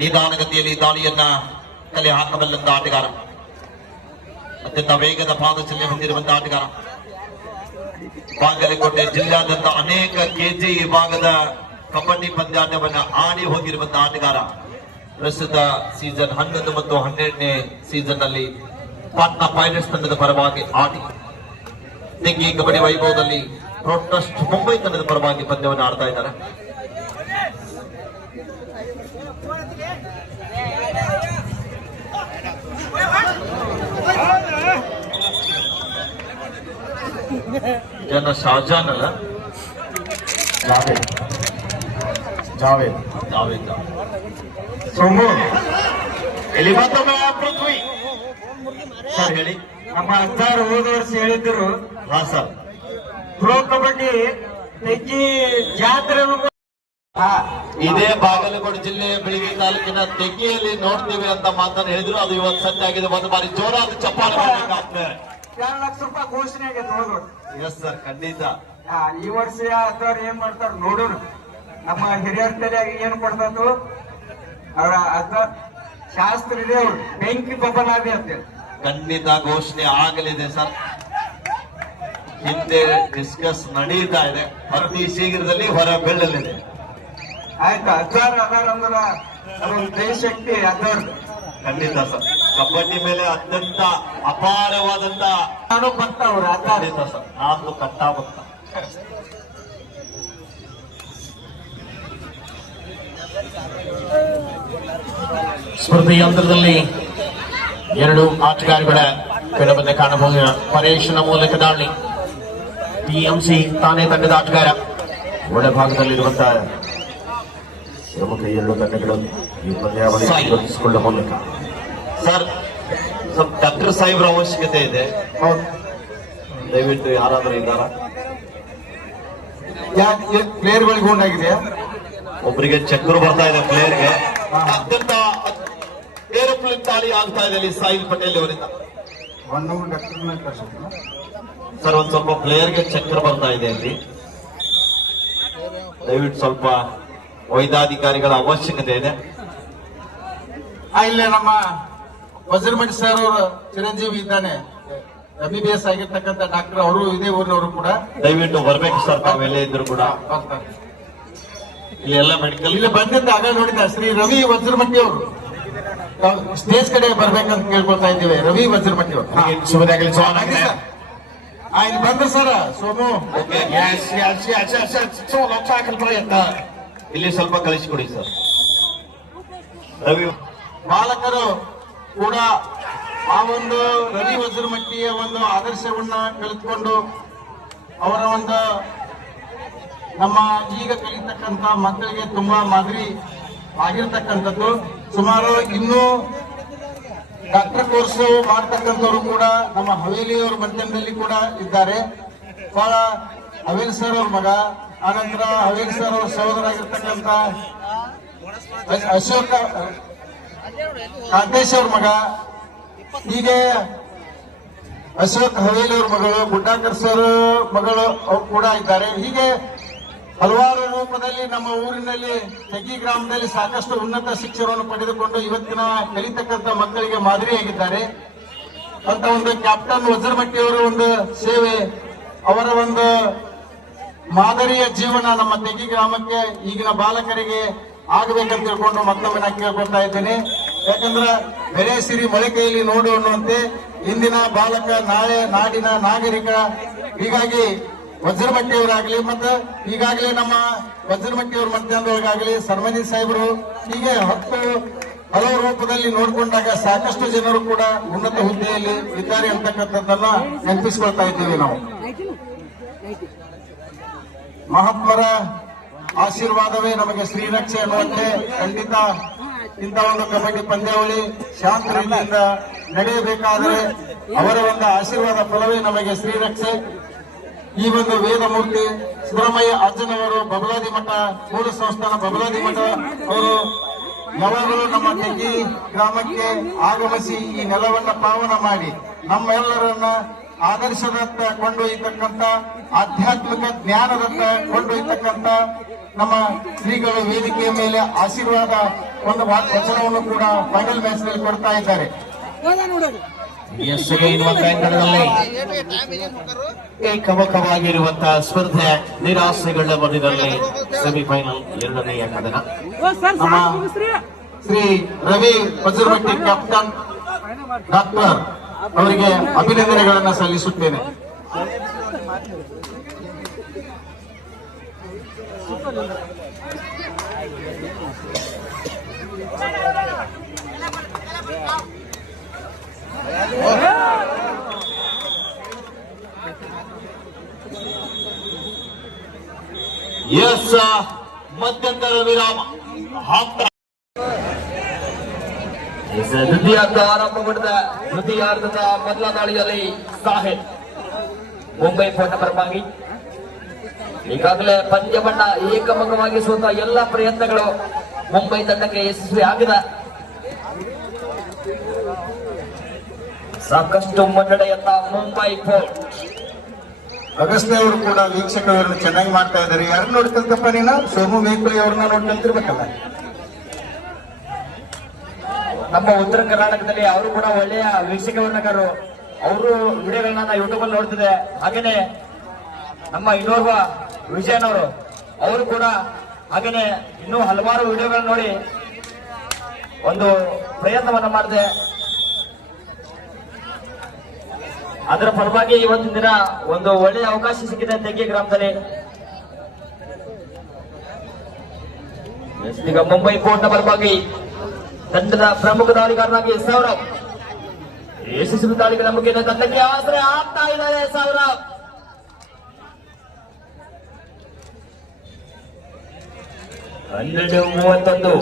ನಿಧಾನಗತಿಯಲ್ಲಿ ದಾಳಿಯನ್ನ ಕಲೆ ಹಾಕಬಲ್ಲಂತ ಆಟಗಾರ. ಅತ್ಯಂತ ವೇಗದ ಪಾದಚಲನೆ ಹೊಂದಿರುವಂತಹ ಆಟಗಾರ. ಬಾಗಲಕೋಟೆ ಜಿಲ್ಲಾದ್ಯಂತ ಅನೇಕ ಕೆಜಿ ವಿಭಾಗದ ಕಬಡ್ಡಿ ಪಂದ್ಯಾಟವನ್ನ ಆಡಿ ಹೋಗಿರುವಂತಹ ಆಟಗಾರ. ಪ್ರಸ್ತುತ ಸೀಸನ್ 11 ಮತ್ತು 12ನೇ ಸೀಸನ್ ನಲ್ಲಿ ಪಾಟ್ನಾ ಪೈರೇಟ್ಸ್ ತಂಡದ ಪರವಾಗಿ ಆಡಿ ತೆಂಗಿ ಕಬಡ್ಡಿ ವೈಭವದಲ್ಲಿ ಪ್ರೊಟೆಸ್ಟ್ ಮುಂಬೈ ತಂಡದ ಪರವಾಗಿ ಪಂದ್ಯವನ್ನು ಆಡ್ತಾ ಇದ್ದಾರೆ. ಜನ ಶಾಜಾನ್ ಅಲ್ಲ, ಜಾವೇದ್ ಸೋಮು ಇಲ್ಲಿ ಮತ್ತೊಮ್ಮೆ ಪೃಥ್ವಿ ಸರ್ ಹೇಳಿ. ನಮ್ಮ ಅಜ್ಜಾರು ಹೋದ ವರ್ಷ ಹೇಳಿದ್ರು, ಹಾ ಸರ್, ಪ್ರೋ ಕಬಡ್ಡಿ ತೆಗ್ಗಿ ಜಾತ್ರೆ ಇದೇ ಬಾಗಲಕೋಟೆ ಜಿಲ್ಲೆಯ ಬೆಳಗ್ಗೆ ತಾಲೂಕಿನ ತೆಗ್ಗಿಯಲ್ಲಿ ನೋಡ್ತೀವಿ ಅಂತ ಮಾತನ್ನು ಹೇಳಿದ್ರು. ಅದು ಇವತ್ತು ಸತ್ಯ ಆಗಿದೆ. ಒಂದು ಬಾರಿ ಜೋರಾದ ಚಪ್ಪಾಳೆ ಮಾಡಬೇಕಾಗ್ತದೆ. 2 ಲಕ್ಷ ರೂಪಾಯಿ ಘೋಷಣೆ ಆಗೈತೆ ಹೋದ್ರು. ಎಸ್ ಸರ್, ಖಂಡಿತ. ಈ ವರ್ಷ ಅಜ್ಜಾರು ಏನ್ ಮಾಡ್ತಾರ ನೋಡೋಣ. ನಮ್ಮ ಹಿರಿಯರ ತಲೆಯಾಗಿ ಏನ್ ಕೊಡ್ತಾತು ಅವ್ರ ಅಜ್ಜ ಶಾಸ್ತ್ರ ಇದೆ. ಅವ್ರು ಬೆಂಕಿ ಬಬ್ಬನಾದಿ ಅಂತೇಳಿ ಖಂಡಿತ ಘೋಷಣೆ ಆಗಲಿದೆ ಸರ್. ಹಿಂದೆ ಡಿಸ್ಕಸ್ ನಡೀತಾ ಇದೆ. ಅತಿ ಶೀಘ್ರದಲ್ಲಿ ಹೊರ ಬೀಳಲಿದೆ. ಆಯ್ತು, ಅಜ್ಜಾರ ಅದಾರ ಅಂದ್ರ ಅದೊಂದು ದೇಶಕ್ತಿ ಅಜ್ಜಾರ್. ಖಂಡಿತ ಸರ್, ಕಬಡ್ಡಿ ಮೇಲೆ ಅತ್ಯಂತ ಅಪಾರವಾದಂತ ನಾನು ಭಕ್ತ ಅವ್ರ ಅಜ್ಜಾರ. ಖಂಡಿತ ಸರ್, ನಾನು ಕಟ್ಟಾ ಭಕ್ತ. ಸ್ಪರ್ಧೆ ಯಂತ್ರದಲ್ಲಿ 2 ಆಟಗಾರಗಳ ಕೆಲವೊಂದು ಕಾಣಬಹುದು ಪರೇಶನ ಮೂಲಕ ದಾಳಿ ಟಿಎಂಸಿ ತಾನೇ ತಂಡದ ಆಟಗಾರ ಒಳಭಾಗದಲ್ಲಿರುವಂತಹ ಪ್ರಮುಖ ಎರಡು ತಂಡಗಳು ಈ ಪಂದ್ಯಾವಳಿ ಗುರುತಿಸಿಕೊಳ್ಳುವ ಮೂಲಕ ಸರ್ ಸ್ವಲ್ಪ ಡಾಕ್ಟರ್ ಸಾಹೇಬ್ರ ಅವಶ್ಯಕತೆ ಇದೆ. ದಯವಿಟ್ಟು ಯಾರಾದರೂ ಇದ್ದಾರಾ? ಪ್ಲೇಯರ್ಗಳಿಗೆ ಉಂಟಾಗಿದೆಯಾ? ಒಬ್ಬರಿಗೆ ಚಕ್ಕರು ಬರ್ತಾ ಇದೆ ಪ್ಲೇಯರ್ಗೆ. ಅತ್ಯಂತ ಏರೋಪ್ಲೇನ್ ದಾಳಿ ಆಗ್ತಾ ಇದೆ ಇಲ್ಲಿ ಸಾಹಿಲ್ ಪಟೇಲ್ ಅವರಿಂದ. ಸರ್ ಒಂದ್ ಸ್ವಲ್ಪ ಪ್ಲೇಯರ್ಗೆ ಚಕ್ರ ಬರ್ತಾ ಇದೆ ಅಲ್ಲಿ. ದಯವಿಟ್ಟು ಸ್ವಲ್ಪ ವೈದ್ಯಾಧಿಕಾರಿಗಳ ಅವಶ್ಯಕತೆ ಇದೆ. ಇಲ್ಲೇ ನಮ್ಮ ವಜ್ರಮಠ ಸರ್ ಅವರು ಚಿರಂಜೀವಿ ಇದ್ದಾನೆ, MBBS ಆಗಿರ್ತಕ್ಕಂಥ ಡಾಕ್ಟರ್, ಅವರು ಇದೇ ಊರಿನವರು ಕೂಡ. ದಯವಿಟ್ಟು ಬರ್ಬೇಕು ಸರ್, ತಾವೆಲ್ಲೇ ಇದ್ರು ಕೂಡ. ಇಲ್ಲಿ ಎಲ್ಲ ಮೆಡಿಕಲ್ ಇಲ್ಲಿ ಬಂದಿದ್ದ ಆಗ ನೋಡಿದ ಶ್ರೀ ರವಿ ವಜ್ರಮಟ್ಟಿ ಅವರು ಸ್ಟೇಜ್ ಕಡೆ ಬರ್ಬೇಕಂತ ಕೇಳ್ಕೊಳ್ತಾ ಇದ್ದೇವೆ. ರವಿ ವಜ್ರಮಟ್ಟಿ ಅವರು ಶುಭದಾಗಲಿ ಇಲ್ಲಿ ಬಂದ್ರು ಸರ್. ಸೋಮು ಇಲ್ಲಿ ಸ್ವಲ್ಪ ಕಳಿಸಿಕೊಡಿ ಸರ್. ರವಿ ಬಾಲಕರು ಕೂಡ ಆ ಒಂದು ರವಿ ವಜ್ರಮಟ್ಟಿಯ ಒಂದು ಆದರ್ಶವನ್ನ ಕಲಿತುಕೊಂಡು ಅವರ ಒಂದು ನಮ್ಮ ಈಗ ಕಲಿತಕ್ಕಂತ ಮಕ್ಕಳಿಗೆ ತುಂಬಾ ಮಾದರಿ ಆಗಿರ್ತಕ್ಕಂಥದ್ದು. ಸುಮಾರು ಇನ್ನೂ ಡಾಕ್ಟರ್ ಕೋರ್ಸ್ ಮಾಡ್ತಕ್ಕಂಥವ್ರು ಕೂಡ ನಮ್ಮ ಹವೇಲಿಯವರ ಮಧ್ಯದಲ್ಲಿ ಕೂಡ ಇದ್ದಾರೆ. ಬಹಳ ಹವೇಲಿ ಸರ್ ಅವ್ರ ಮಗ, ಆನಂತರ ಹವೇಲಿ ಸರ್ ಅವ್ರ ಸಹೋದರಾಗಿರ್ತಕ್ಕಂಥ ಅಶೋಕ ಕಾಂತೇಶ್ ಅವ್ರ ಮಗ, ಹೀಗೆ ಅಶೋಕ್ ಹವೇಲಿ ಅವ್ರ ಮಗಳು, ಗುಡ್ಡಾಕರ್ ಸರ್ ಮಗಳು ಅವ್ರು ಕೂಡ ಇದ್ದಾರೆ. ಹೀಗೆ ಹಲವಾರು ರೂಪದಲ್ಲಿ ನಮ್ಮ ಊರಿನಲ್ಲಿ ತೆಗಿ ಗ್ರಾಮದಲ್ಲಿ ಸಾಕಷ್ಟು ಉನ್ನತ ಶಿಕ್ಷಣವನ್ನು ಪಡೆದುಕೊಂಡು ಇವತ್ತಿನ ಕಲಿತಕ್ಕಂಥ ಮಕ್ಕಳಿಗೆ ಮಾದರಿಯಾಗಿದ್ದಾರೆ. ಅಂತ ಒಂದು ಕ್ಯಾಪ್ಟನ್ ವಜ್ರಮಟ್ಟಿ ಅವರ ಒಂದು ಸೇವೆ, ಅವರ ಒಂದು ಮಾದರಿಯ ಜೀವನ ನಮ್ಮ ತೆಗಿ ಗ್ರಾಮಕ್ಕೆ ಈಗಿನ ಬಾಲಕರಿಗೆ ಆಗಬೇಕಂತ ತಿಳ್ಕೊಂಡು ಮತ್ತೊಮ್ಮೆ ನಾನು ಕೇಳ್ಕೊಳ್ತಾ ಇದ್ದೇನೆ. ಯಾಕಂದ್ರೆ ಬೆಳೆ ಸಿರಿ ಮೊಳಕೆಯಲ್ಲಿ ನೋಡು ಅನ್ನುವಂತೆ ಇಂದಿನ ಬಾಲಕ ನಾಳೆ ನಾಡಿನ ನಾಗರಿಕ. ಹೀಗಾಗಿ ವಜ್ರಮಟ್ಟಿಯವರಾಗಲಿ ಮತ್ತೆ ಈಗಾಗಲೇ ನಮ್ಮ ವಜ್ರಮಟ್ಟಿಯವ್ರ ಮಧ್ಯಾಹ್ನದೊಳಗಾಗಲಿ ಸರ್ಮನಿ ಸಾಹೇಬರು, ಹೀಗೆ ಹಲವು ರೂಪದಲ್ಲಿ ನೋಡಿಕೊಂಡಾಗ ಸಾಕಷ್ಟು ಜನರು ಕೂಡ ಉನ್ನತ ಹುದ್ದೆಯಲ್ಲಿ ಇದ್ದಾರೆ ಅಂತಕ್ಕಂಥದ್ದನ್ನ ನೆನಪಿಸಿಕೊಳ್ತಾ ಇದ್ದೇವೆ ನಾವು. ಮಹಾತ್ಮರ ಆಶೀರ್ವಾದವೇ ನಮಗೆ ಶ್ರೀರಕ್ಷೆ ಅನ್ನುವಂತೆ ಖಂಡಿತ ಇಂಥ ಒಂದು ಕಬಡ್ಡಿ ಪಂದ್ಯಾವಳಿ ಶಾಂತ ರೀತಿಯಿಂದ ನಡೆಯಬೇಕಾದರೆ ಅವರ ಒಂದು ಆಶೀರ್ವಾದ ಫಲವೇ ನಮಗೆ ಶ್ರೀರಕ್ಷೆ. ಈ ಒಂದು ವೇದಮೂರ್ತಿ ಸಿದ್ದರಾಮಯ್ಯ ಅಜ್ಜನವರು ಬಬಲಾದಿ ಮಠ ಮೂಲ ಸಂಸ್ಥಾನ ಬಬಲಾದಿ ಮಠ ಅವರು ಯಾವಾಗಲೂ ನಮ್ಮ ತೆಗಿ ಗ್ರಾಮಕ್ಕೆ ಆಗಮಿಸಿ ಈ ನೆಲವನ್ನ ಪಾವನ ಮಾಡಿ ನಮ್ಮೆಲ್ಲರನ್ನ ಆದರ್ಶದತ್ತ ಕೊಂಡೊಯ್ಯತಕ್ಕಂಥ, ಆಧ್ಯಾತ್ಮಿಕ ಜ್ಞಾನದತ್ತ ಕೊಂಡೊಯ್ಯತಕ್ಕಂಥ ನಮ್ಮ ಶ್ರೀಗಳು ವೇದಿಕೆಯ ಮೇಲೆ ಆಶೀರ್ವಾದ ಒಂದು ವಚನವನ್ನು ಕೂಡ ಫೈನಲ್ ಮ್ಯಾಚ್ ನಲ್ಲಿ ಕೊಡ್ತಾ ಇದ್ದಾರೆ. ತಂಡದಲ್ಲಿ ಏಕಮುಖವಾಗಿರುವಂತಹ ಸ್ಪರ್ಧೆ ನಿರಾಸೆಗಳ ಮಧ್ಯದಲ್ಲಿ ಸೆಮಿಫೈನಲ್ ಎರಡನೆಯ ಕದನ. ನಮ್ಮ ಶ್ರೀ ರವಿ ವಜ್ರಮಟ್ಟಿ ಕ್ಯಾಪ್ಟನ್ ಡಾಕ್ಟರ್ ಅವರಿಗೆ ಅಭಿನಂದನೆಗಳನ್ನು ಸಲ್ಲಿಸುತ್ತೇನೆ. ಎಸ್ ಮಧ್ಯಂತರ ವಿರಾಮ ದ್ವಿತೀಯಾರ್ಧ ಆರಂಭಗೊಂಡ ದ್ವಿತೀಯಾರ್ಧದ ಮೊದಲ ದಾಳಿಯಲ್ಲಿ ಸಾಹಿಲ್ ಮುಂಬೈ ಫೋಟ ಪರವಾಗಿ ಈಗಾಗಲೇ ಪಂದ್ಯ ಬಣ್ಣ ಏಕಮುಖವಾಗಿ ಸೋತ ಎಲ್ಲ ಪ್ರಯತ್ನಗಳು ಮುಂಬೈ ತಂಡಕ್ಕೆ ಯಶಸ್ವಿ ಆಗಿದೆ. ಸಾಕಷ್ಟು ಮುನ್ನಡೆಯತ್ತ ಮುಂಬೈ ಫೋರ್ಟ್. ಅಗಸ್ತ್ಯ ಅವರು ಕೂಡ ವೀಕ್ಷಕರನ್ನು ಚೆನ್ನಾಗಿ ಮಾಡ್ತಾ ಇದ್ದಾರೆ. ಯಾರು ನೋಡ್ಕಂತಪ್ಪ ನೀನು? ಸೋಮು ಮೇಕುಳಿ ಅವ್ರನ್ನ ನೋಡ್ಕಂತಿರ್ಬೇಕಲ್ಲ. ನಮ್ಮ ಉತ್ತರ ಕರ್ನಾಟಕದಲ್ಲಿ ಅವರು ಕೂಡ ಒಳ್ಳೆಯ ವೀಕ್ಷಕ ವರ್ಣಕರು. ಅವರು ವಿಡಿಯೋಗಳನ್ನ ಯೂಟ್ಯೂಬ್ ಅಲ್ಲಿ ನೋಡ್ತಿದೆ. ಹಾಗೇನೆ ನಮ್ಮ ಇನ್ನೋರ್ವ ವಿಜಯನವರು ಅವರು ಕೂಡ ಹಾಗೇನೆ ಇನ್ನೂ ಹಲವಾರು ವಿಡಿಯೋಗಳನ್ನ ನೋಡಿ ಒಂದು ಪ್ರಯತ್ನವನ್ನ ಮಾಡಿದೆ. ಅದರ ಫಲವಾಗಿ ಇವತ್ತಿನ ದಿನ ಒಂದು ಒಳ್ಳೆಯ ಅವಕಾಶ ಸಿಕ್ಕಿದೆ ತೆಗಿ ಗ್ರಾಮದಲ್ಲಿ. ಈಗ ಮುಂಬೈ ಫೋರ್ಟ್ನ ಪರವಾಗಿ ತಂಡದ ಪ್ರಮುಖ ದಾಳಿಗಾರನಾಗಿ ಸೌರವ್ ಯಶಸ್ವಿ ದಾಳಿಗಳ ಮುಗಿದ ತಂಡಕ್ಕೆ ಆಸರೆ ಆಗ್ತಾ ಇದ್ದಾರೆ 1000. ಹನ್ನೆರಡು 31.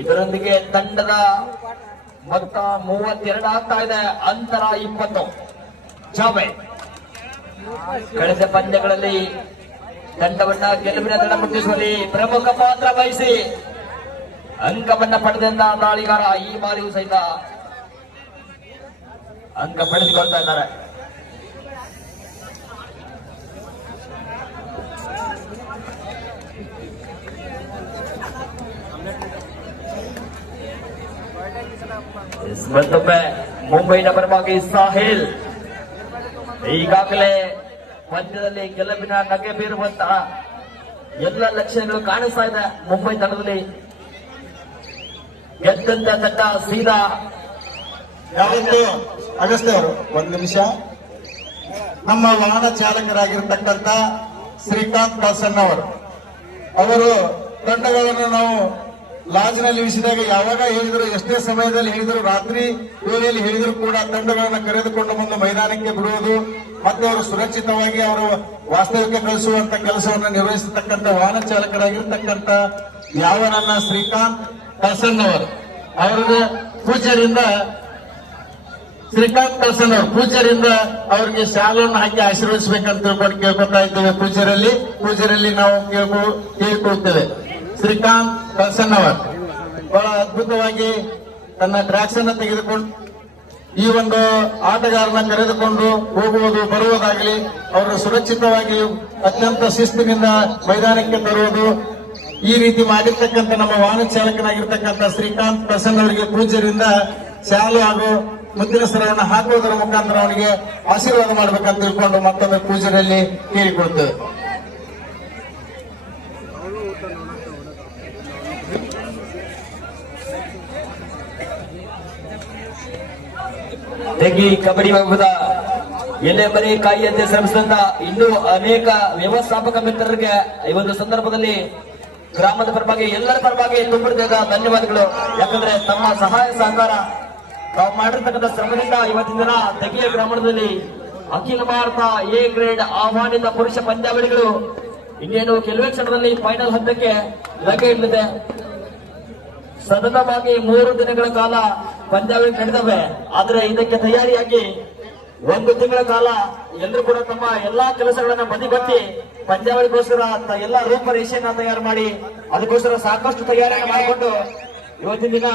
ಇದರೊಂದಿಗೆ ತಂಡದ ಮೊತ್ತ 32 ಆಗ್ತಾ ಇದೆ. ಅಂತರ 20. ಜಾವೆ ಕಳೆದ ಪಂದ್ಯಗಳಲ್ಲಿ ತಂಡವನ್ನ ಗೆಲುವಿನ ದಡ ಮುಟ್ಟಿಸುವಲ್ಲಿ ಪ್ರಮುಖ ಪಾತ್ರ ವಹಿಸಿ ಅಂಕವನ್ನ ಪಡೆದ ದಾಳಿಗಾರ ಈ ಬಾರಿಯೂ ಸಹಿತ ಅಂಕ ಪಡೆದುಕೊಳ್ತಾ ಇದ್ದಾರೆ. ಮತ್ತೊಮ್ಮೆ ಮುಂಬೈನ ಪರವಾಗಿ ಸಾಹಿಲ್ ಈಗಾಗಲೇ ಪಂದ್ಯದಲ್ಲಿ ಗೆಲುವಿನ ನಗೆ ಬೀರುವಂತಹ ಎಲ್ಲ ಲಕ್ಷಣಗಳು ಕಾಣಿಸ್ತಾ ಇದೆ. ಮುಂಬೈ ತಂಡದಲ್ಲಿ ಗೆದ್ದಂತ ತಂಡ ಸೀದಾ ಯಾವತ್ತು ಅಗಸ್ತ್ಯ ಅವರು ಒಂದು ನಿಮಿಷ ನಮ್ಮ ವಾಹನ ಚಾಲಕರಾಗಿರ್ತಕ್ಕಂಥ ಶ್ರೀಕಾಂತ್ ದಾಸನ್ ಅವರು ತಂಡಗಳನ್ನು ನಾವು ಲಾಜ್ನಲ್ಲಿ ಇಳಿಸಿದಾಗ ಯಾವಾಗ ಹೇಳಿದ್ರು, ಎಷ್ಟೇ ಸಮಯದಲ್ಲಿ ಹೇಳಿದ್ರು, ರಾತ್ರಿ ವೇಳೆಯಲ್ಲಿ ಹೇಳಿದ್ರು ಕೂಡ ತಂಡಗಳನ್ನು ಕರೆದುಕೊಂಡು ಬಂದು ಮೈದಾನಕ್ಕೆ ಬಿಡುವುದು ಮತ್ತೆ ಅವರು ಸುರಕ್ಷಿತವಾಗಿ ಅವರು ವಾಸ್ತವಕ್ಕೆ ಕಳಿಸುವಂತ ಕೆಲಸವನ್ನು ನಿರ್ವಹಿಸತಕ್ಕಂಥ ವಾಹನ ಚಾಲಕರಾಗಿರ್ತಕ್ಕಂಥ ಯಾವನನ್ನ ಶ್ರೀಕಾಂತ್ ದಾಸನ್ ಅವರಿಗೆ ಪೂಜ್ಯರಿಂದ ಅವರಿಗೆ ಶಾಲನ್ನು ಹಾಕಿ ಆಶೀರ್ವದಿಸಬೇಕಂತ ತಿಳ್ಕೊಂಡು ಕೇಳ್ಕೊತಾ ಇದ್ದೇವೆ. ಪೂಜ್ಯರಲ್ಲಿ ನಾವು ಕೇಳ್ಕೊಳ್ತೇವೆ. ಶ್ರೀಕಾಂತ್ ಕಲ್ಸನ್ ಬಹಳ ಅದ್ಭುತವಾಗಿ ತನ್ನ ಟ್ರ್ಯಾಕ್ಸ್ ಅನ್ನು ತೆಗೆದುಕೊಂಡು ಈ ಒಂದು ಆಟಗಾರನ ಕರೆದುಕೊಂಡು ಹೋಗುವುದು ಬರುವುದಾಗಲಿ, ಅವರು ಸುರಕ್ಷಿತವಾಗಿ ಅತ್ಯಂತ ಶಿಸ್ತಿನಿಂದ ಮೈದಾನಕ್ಕೆ ತರುವುದು, ಈ ರೀತಿ ಮಾಡಿರ್ತಕ್ಕಂಥ ನಮ್ಮ ವಾಹನ ಚಾಲಕನಾಗಿರ್ತಕ್ಕಂಥ ಶ್ರೀಕಾಂತ್ ಕಲ್ಸನ್ ಅವರಿಗೆ ಪೂಜ್ಯರಿಂದ ಶಾಲು ಹಾಗೂ ಮುದ್ದಿನ ಸರವನ್ನು ಹಾಕುವುದರ ಮುಖಾಂತರ ಅವನಿಗೆ ಆಶೀರ್ವಾದ ಮಾಡಬೇಕಂತ ತಿಳ್ಕೊಂಡು ಮತ್ತೊಮ್ಮೆ ಪೂಜ್ಯರಲ್ಲಿ ಕೇಳಿಕೊಳ್ತೇವೆ. ತೆಗಿ ಕಬಡ್ಡಿ ವಿಭಾಗದ ಎಲೆ ಬರೀ ಕಾಯಿಯಂತೆ ಶ್ರಮಿಸಿದಂತ ಇನ್ನೂ ಅನೇಕ ವ್ಯವಸ್ಥಾಪಕ ಮಿತ್ರರಿಗೆ ಈ ಒಂದು ಸಂದರ್ಭದಲ್ಲಿ ಗ್ರಾಮದ ಪರವಾಗಿ ಎಲ್ಲರ ಪರವಾಗಿ ತುಂಬಿದ ಧನ್ಯವಾದಗಳು. ಯಾಕಂದ್ರೆ ತಮ್ಮ ಸಹಾಯ ಸಹಕಾರ ತಾವು ಮಾಡಿರ್ತಕ್ಕಂಥ ಶ್ರಮದಿಂದ ಇವತ್ತಿನ ದಿನ ತೆಗಿಯ ಗ್ರಾಮದಲ್ಲಿ ಅಖಿಲ ಭಾರತ ಎ ಗ್ರೇಡ್ ಆಹ್ವಾನಿತ ಪುರುಷ ಪಂದ್ಯಾವಳಿಗಳು ಇನ್ನೇನು ಕೆಲವೇ ಕ್ಷಣದಲ್ಲಿ ಫೈನಲ್ ಹಂತಕ್ಕೆ ಲಗ್ಗೆ ಇಡಲಿದೆ. ಸತತವಾಗಿ 3 ದಿನಗಳ ಕಾಲ ಪಂದ್ಯಾವಳಿ ನಡೆದವೆ. ಆದರೆ ಇದಕ್ಕೆ ತಯಾರಿಯಾಗಿ 1 ತಿಂಗಳ ಕಾಲ ಎಲ್ಲರೂ ಕೂಡ ತಮ್ಮ ಎಲ್ಲಾ ಕೆಲಸಗಳನ್ನ ಬದಿಗೊತ್ತಿ ಪಂದ್ಯಾವಳಿಗೋಸ್ಕರ ಎಲ್ಲಾ ರೂಪರೇಷೆಯನ್ನ ತಯಾರು ಮಾಡಿ ಅದಕ್ಕೋಸ್ಕರ ಸಾಕಷ್ಟು ತಯಾರಿಯನ್ನು ಮಾಡಿಕೊಂಡು ಇವತ್ತಿನ ದಿನ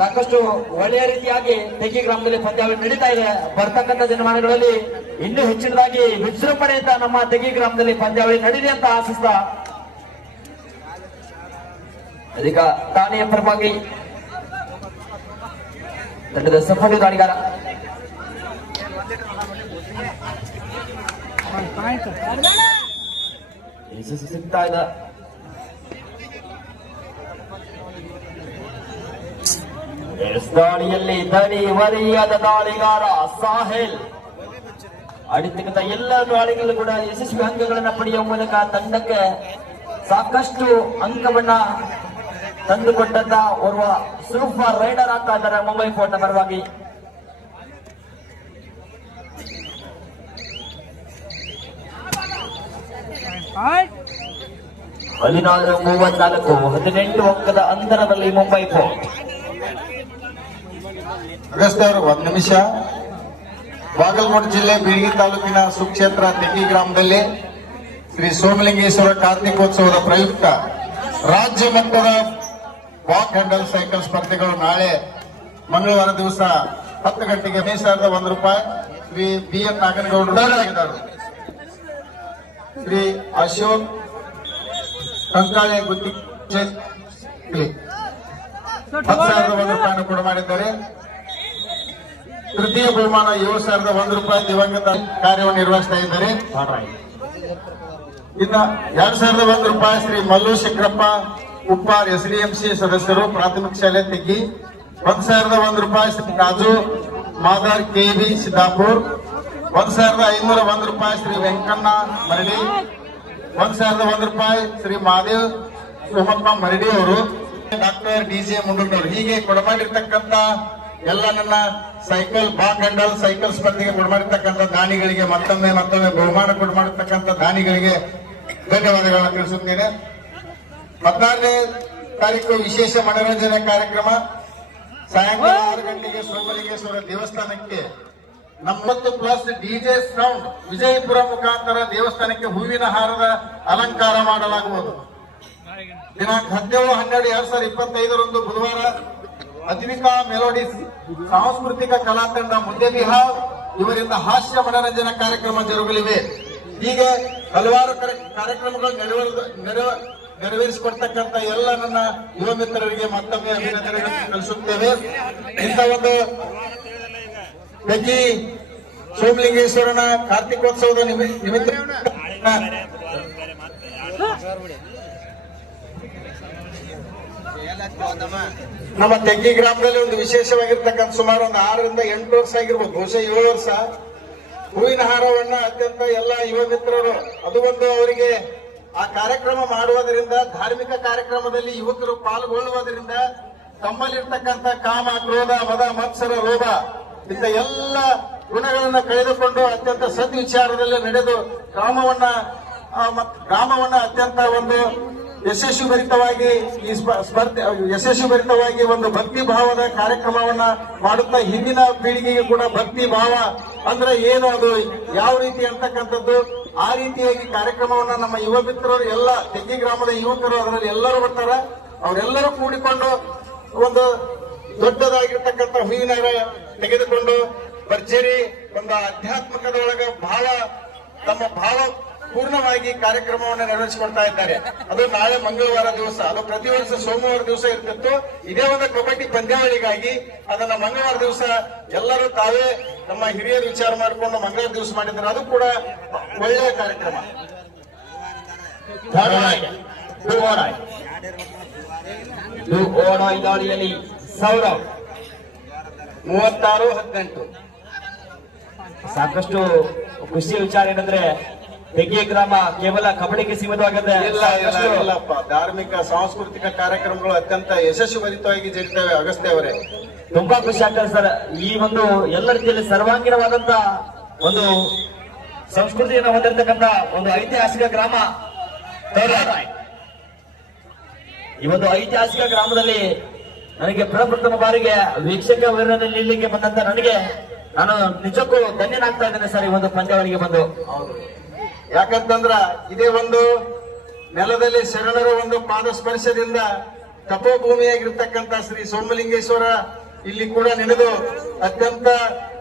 ಸಾಕಷ್ಟು ಒಳ್ಳೆಯ ರೀತಿಯಾಗಿ ತೆಗಿ ಗ್ರಾಮದಲ್ಲಿ ಪಂದ್ಯಾವಳಿ ನಡೀತಾ ಇದೆ. ಬರ್ತಕ್ಕಂಥ ದಿನಮಾನಗಳಲ್ಲಿ ಇನ್ನೂ ಹೆಚ್ಚಿನದಾಗಿ ವಿಜೃಂಭಣೆಯಿಂದ ನಮ್ಮ ತೆಗಿ ಗ್ರಾಮದಲ್ಲಿ ಪಂದ್ಯಾವಳಿ ನಡೀಲಿ ಅಂತ ಆಶಿಸ್ತಾ ಅದೀಗ ಠಾಣೆಯ ಪರವಾಗಿ ತಂಡದ ಸಫಲ ದಾಳಿಗಾರ ಸಿಗ್ತಾ ಇದೆ. ದಾಳಿಯಲ್ಲಿ ದಡಿ ವರಿಯಾದ ದಾಳಿಗಾರ ಸಾಹಿಲ್ ಅಡಿತಕ್ಕಂಥ ಎಲ್ಲ ದಾಳಿಗಳು ಕೂಡ ಯಶಸ್ವಿ ಅಂಕಗಳನ್ನು ಪಡೆಯುವ ಮೂಲಕ ತಂಡಕ್ಕೆ ಸಾಕಷ್ಟು ಅಂಕವನ್ನ ತಂದುಕೊಟ್ಟಂತ ಓರ್ವ ಸೂಪರ್ ರೈಡರ್ ಆಗ್ತಾ ಇದ್ದಾರೆ ಮುಂಬೈ ಫೋರ್ಟ್ನ ಪರವಾಗಿ. ಹದಿನಾರು 34 18 ಅಂಕದ ಅಂತರದಲ್ಲಿ ಮುಂಬೈ ಫೋರ್ಟ್. ಅಗಸ್ತ್ಯ ಅವರು ಒಂದು ನಿಮಿಷ. ಬಾಗಲಕೋಟೆ ಜಿಲ್ಲೆ ಬೀಳಗಿ ತಾಲೂಕಿನ ಸುಕ್ಷೇತ್ರ ತೆಗಿ ಗ್ರಾಮದಲ್ಲಿ ಶ್ರೀ ಸೋಮಲಿಂಗೇಶ್ವರ ಕಾರ್ತಿಕೋತ್ಸವದ ಪ್ರಯುಕ್ತ ರಾಜ್ಯ ಮಟ್ಟದ ವಾಕ್ ಹ್ಯಾಂಡಲ್ ಸೈಕಲ್ ಸ್ಪರ್ಧೆಗಳು ನಾಳೆ ಮಂಗಳವಾರ ದಿವಸ 10 ಗಂಟೆಗೆ 1,001 ರೂಪಾಯಿ ಶ್ರೀ BN ನಾಗನಗೌಡರು, ಶ್ರೀ ಅಶೋಕ್ ಕಂಕಾಳೆ ಗುತ್ತಿ 10,001 ರೂಪಾಯಿಯನ್ನು ಕೂಡ ಮಾಡಿದ್ದಾರೆ. ತೃತೀಯ ಬಹುಮಾನ 7,001 ರೂಪಾಯಿ ದಿವಂಗತ ಕಾರ್ಯವನ್ನು ನಿರ್ವಹಿಸ್ತಾ ಇದ್ದಾರೆ. ಇನ್ನ 2,001 ರೂಪಾಯಿ ಶ್ರೀ ಮಲ್ಲು ಶಂಕರಪ್ಪ ಉಪ್ಪಾರ್ SDMC ಸದಸ್ಯರು ಪ್ರಾಥಮಿಕ ಶಾಲೆ ತೆಗಿ. 1,001 ರೂಪಾಯಿ ಶ್ರೀ ರಾಜು ಮಾದಾರ್ KV ಸಿದ್ದಾಪುರ್. 1,501 ರೂಪಾಯಿ ಶ್ರೀ ವೆಂಕಣ್ಣ ಮರಡಿ. 1,001 ರೂಪಾಯಿ ಶ್ರೀ ಮಹಾದೇವ್ ಸೋಮಪ್ಪ ಮರಡಿ ಅವರು. ಡಾಕ್ಟರ್ ಡಿಜೆ ಮುಂಡೂರ್ನವರು ಹೀಗೆ ಕೊಡಮಾಡಿರ್ತಕ್ಕಂತ ಎಲ್ಲ ನನ್ನ ಸೈಕಲ್ ಬಾಕಂಡಲ್ ಸೈಕಲ್ ಸ್ಪರ್ಧೆಗೆ ಕೊಡಮಾಡಿರ್ತಕ್ಕಂಥ ದಾನಿಗಳಿಗೆ ಮತ್ತೊಮ್ಮೆ ಬಹುಮಾನ ಕೊಡಮಾಡಿರ್ತಕ್ಕಂಥ ದಾನಿಗಳಿಗೆ ಧನ್ಯವಾದಗಳನ್ನು ತಿಳಿಸುತ್ತೇನೆ. 14ನೇ ತಾರೀಕು ವಿಶೇಷ ಮನೋರಂಜನೆ ಕಾರ್ಯಕ್ರಮ ಸಾಯಂಕಾಲ 6 ಗಂಟೆಗೆ ಸೋಮಲಿಂಗೇಶ್ವರ ದೇವಸ್ಥಾನಕ್ಕೆ 90+ ಡಿಜೆ ಸೌಂಡ್ ವಿಜಯಪುರ ಮುಖಾಂತರ ದೇವಸ್ಥಾನಕ್ಕೆ ಹೂವಿನ ಹಾರದ ಅಲಂಕಾರ ಮಾಡಲಾಗುವುದು. ದಿನಾಂಕ 17/12/2025 ಬುಧವಾರ ಅದ್ವಿಕಾ ಮೆಲೋಡಿಸ್ ಸಾಂಸ್ಕೃತಿಕ ಕಲಾ ತಂಡ ಮುದ್ದೆಬಿಹಾರ್ ಇವರಿಂದ ಹಾಸ್ಯ ಮನರಂಜನಾ ಕಾರ್ಯಕ್ರಮ ಜರುಗಲಿವೆ. ಹೀಗೆ ಹಲವಾರು ಕಾರ್ಯಕ್ರಮಗಳು ನೆರವೇರಿಸಿಕೊಡ್ತಕ್ಕಂಥ ಎಲ್ಲ ನನ್ನ ಯುವ ಮಿತ್ರರಿಗೆ ಮತ್ತೊಮ್ಮೆ ಅಭಿನಂದನೆಗಳನ್ನು ಸಲ್ಲಿಸುತ್ತೇವೆ. ಇಂಥ ಒಂದು ಬೆಗ್ಗಿ ಸೋಮಲಿಂಗೇಶ್ವರನ ಕಾರ್ತಿಕೋತ್ಸವದ ನಿಮಿತ್ತ ನಮ್ಮ ತೆಗ್ಗಿ ಗ್ರಾಮದಲ್ಲಿ ಒಂದು ವಿಶೇಷವಾಗಿರ್ತಕ್ಕಂಥ ಸುಮಾರು ಒಂದು 6 ರಿಂದ 8 ವರ್ಷ ಆಗಿರ್ಬೋದು, ಬಹುಶಃ 7 ವರ್ಷ ಹೂವಿನ ಹಾರವನ್ನ ಅತ್ಯಂತ ಎಲ್ಲ ಯುವ ಮಿತ್ರರು ಅದು ಒಂದು ಅವರಿಗೆ ಆ ಕಾರ್ಯಕ್ರಮ ಮಾಡುವುದರಿಂದ ಧಾರ್ಮಿಕ ಕಾರ್ಯಕ್ರಮದಲ್ಲಿ ಯುವಕರು ಪಾಲ್ಗೊಳ್ಳುವುದರಿಂದ ತಮ್ಮಲ್ಲಿರ್ತಕ್ಕಂಥ ಕಾಮ ಕ್ರೋಧ ಮದ ಮತ್ಸರ ಲೋಭ ಇಂಥ ಎಲ್ಲ ಗುಣಗಳನ್ನ ಕಳೆದುಕೊಂಡು ಅತ್ಯಂತ ಸದ್ವಿಚಾರದಲ್ಲಿ ನಡೆದು ಗ್ರಾಮವನ್ನ ಅತ್ಯಂತ ಒಂದು ಯಶಸ್ವಿಭರಿತವಾಗಿ ಈ ಯಶಸ್ವಿಭರಿತವಾಗಿ ಒಂದು ಭಕ್ತಿ ಭಾವದ ಕಾರ್ಯಕ್ರಮವನ್ನ ಮಾಡುತ್ತಾ ಹಿಂದಿನ ಪೀಳಿಗೆಗೆ ಕೂಡ ಭಕ್ತಿ ಭಾವ ಅಂದ್ರೆ ಏನು, ಅದು ಯಾವ ರೀತಿ ಅಂತಕ್ಕಂಥದ್ದು ಆ ರೀತಿಯಾಗಿ ಕಾರ್ಯಕ್ರಮವನ್ನ ನಮ್ಮ ಯುವ ಮಿತ್ರರು ಎಲ್ಲ ತೆಗ್ಗಿ ಗ್ರಾಮದ ಯುವಕರು ಅದರಲ್ಲಿ ಎಲ್ಲರೂ ಬರ್ತಾರ. ಅವರೆಲ್ಲರೂ ಕೂಡಿಕೊಂಡು ಒಂದು ದೊಡ್ಡದಾಗಿರ್ತಕ್ಕಂಥ ಹೂವಿನ ತೆಗೆದುಕೊಂಡು ಭರ್ಜರಿ ಒಂದು ಆಧ್ಯಾತ್ಮಿಕದೊಳಗ ತಮ್ಮ ಭಾವ ಪೂರ್ಣವಾಗಿ ಕಾರ್ಯಕ್ರಮವನ್ನು ನೆರವೇರಿಸಿಕೊಡ್ತಾ ಇದ್ದಾರೆ. ಅದು ನಾಳೆ ಮಂಗಳವಾರ ದಿವಸ, ಅದು ಪ್ರತಿ ವರ್ಷ ಸೋಮವಾರ ದಿವಸ ಇರ್ತಿತ್ತು. ಇದೇ ಒಂದು ಕಬಡ್ಡಿ ಪಂದ್ಯಾವಳಿಗಾಗಿ ಅದನ್ನ ಮಂಗಳವಾರ ದಿವಸ ಎಲ್ಲರೂ ತಾವೇ ನಮ್ಮ ಹಿರಿಯರು ವಿಚಾರ ಮಾಡಿಕೊಂಡು ಮಂಗಳವಾರ ದಿವಸ ಮಾಡಿದ್ದಾರೆ. ಅದು ಕೂಡ ಒಳ್ಳೆಯ ಕಾರ್ಯಕ್ರಮ. ದಾಳಿಯಲ್ಲಿ ಸೌರವ್ 36-18. ಸಾಕಷ್ಟು ಖುಷಿಯ ವಿಚಾರ ಏನಂದ್ರೆ ತೆಗ್ಗಿ ಗ್ರಾಮ ಕೇವಲ ಕಬಡ್ಡಿಗೆ ಸೀಮಿತವಾಗದೆ ಇಲ್ಲಪ್ಪ, ಧಾರ್ಮಿಕ ಸಾಂಸ್ಕೃತಿಕ ಕಾರ್ಯಕ್ರಮಗಳು ಅತ್ಯಂತ ಯಶಸ್ವಿಭರಿತವಾಗಿ ಜರುಗುತ್ತವೆ. ಅಗಸ್ತ್ಯ ಅವರೇ, ತುಂಬಾ ಖುಷಿ ಆಗ್ತದೆ ಸರ್. ಈ ಒಂದು ಎಲ್ಲ ರೀತಿಯಲ್ಲಿ ಸರ್ವಾಂಗೀಣವಾದಂತ ಒಂದು ಸಂಸ್ಕೃತಿಯನ್ನು ಹೊಂದಿರತಕ್ಕಂತ ಒಂದು ಐತಿಹಾಸಿಕ ಗ್ರಾಮ. ಈ ಒಂದು ಐತಿಹಾಸಿಕ ಗ್ರಾಮದಲ್ಲಿ ನನಗೆ ಪ್ರಪ್ರಥಮ ಬಾರಿಗೆ ವೀಕ್ಷಕ ವೀರನಲ್ಲಿ ನಿಲ್ಲಿಕ್ಕೆ ಬಂದಂತ ನಾನು ನಿಜಕ್ಕೂ ಧನ್ಯನಾಗ್ತಾ ಇದ್ದೇನೆ ಸರ್. ಈ ಒಂದು ಪಂದ್ಯಾವಳಿಗೆ ಬಂದು ಯಾಕಂತಂದ್ರ ಇದೇ ಒಂದು ನೆಲದಲ್ಲಿ ಶರಣರ ಒಂದು ಪಾದ ಸ್ಪರ್ಶದಿಂದ ತಪೋಭೂಮಿಯಾಗಿರ್ತಕ್ಕಂಥ ಶ್ರೀ ಸೋಮಲಿಂಗೇಶ್ವರ ಇಲ್ಲಿ ಕೂಡ ನೆನೆದು ಅತ್ಯಂತ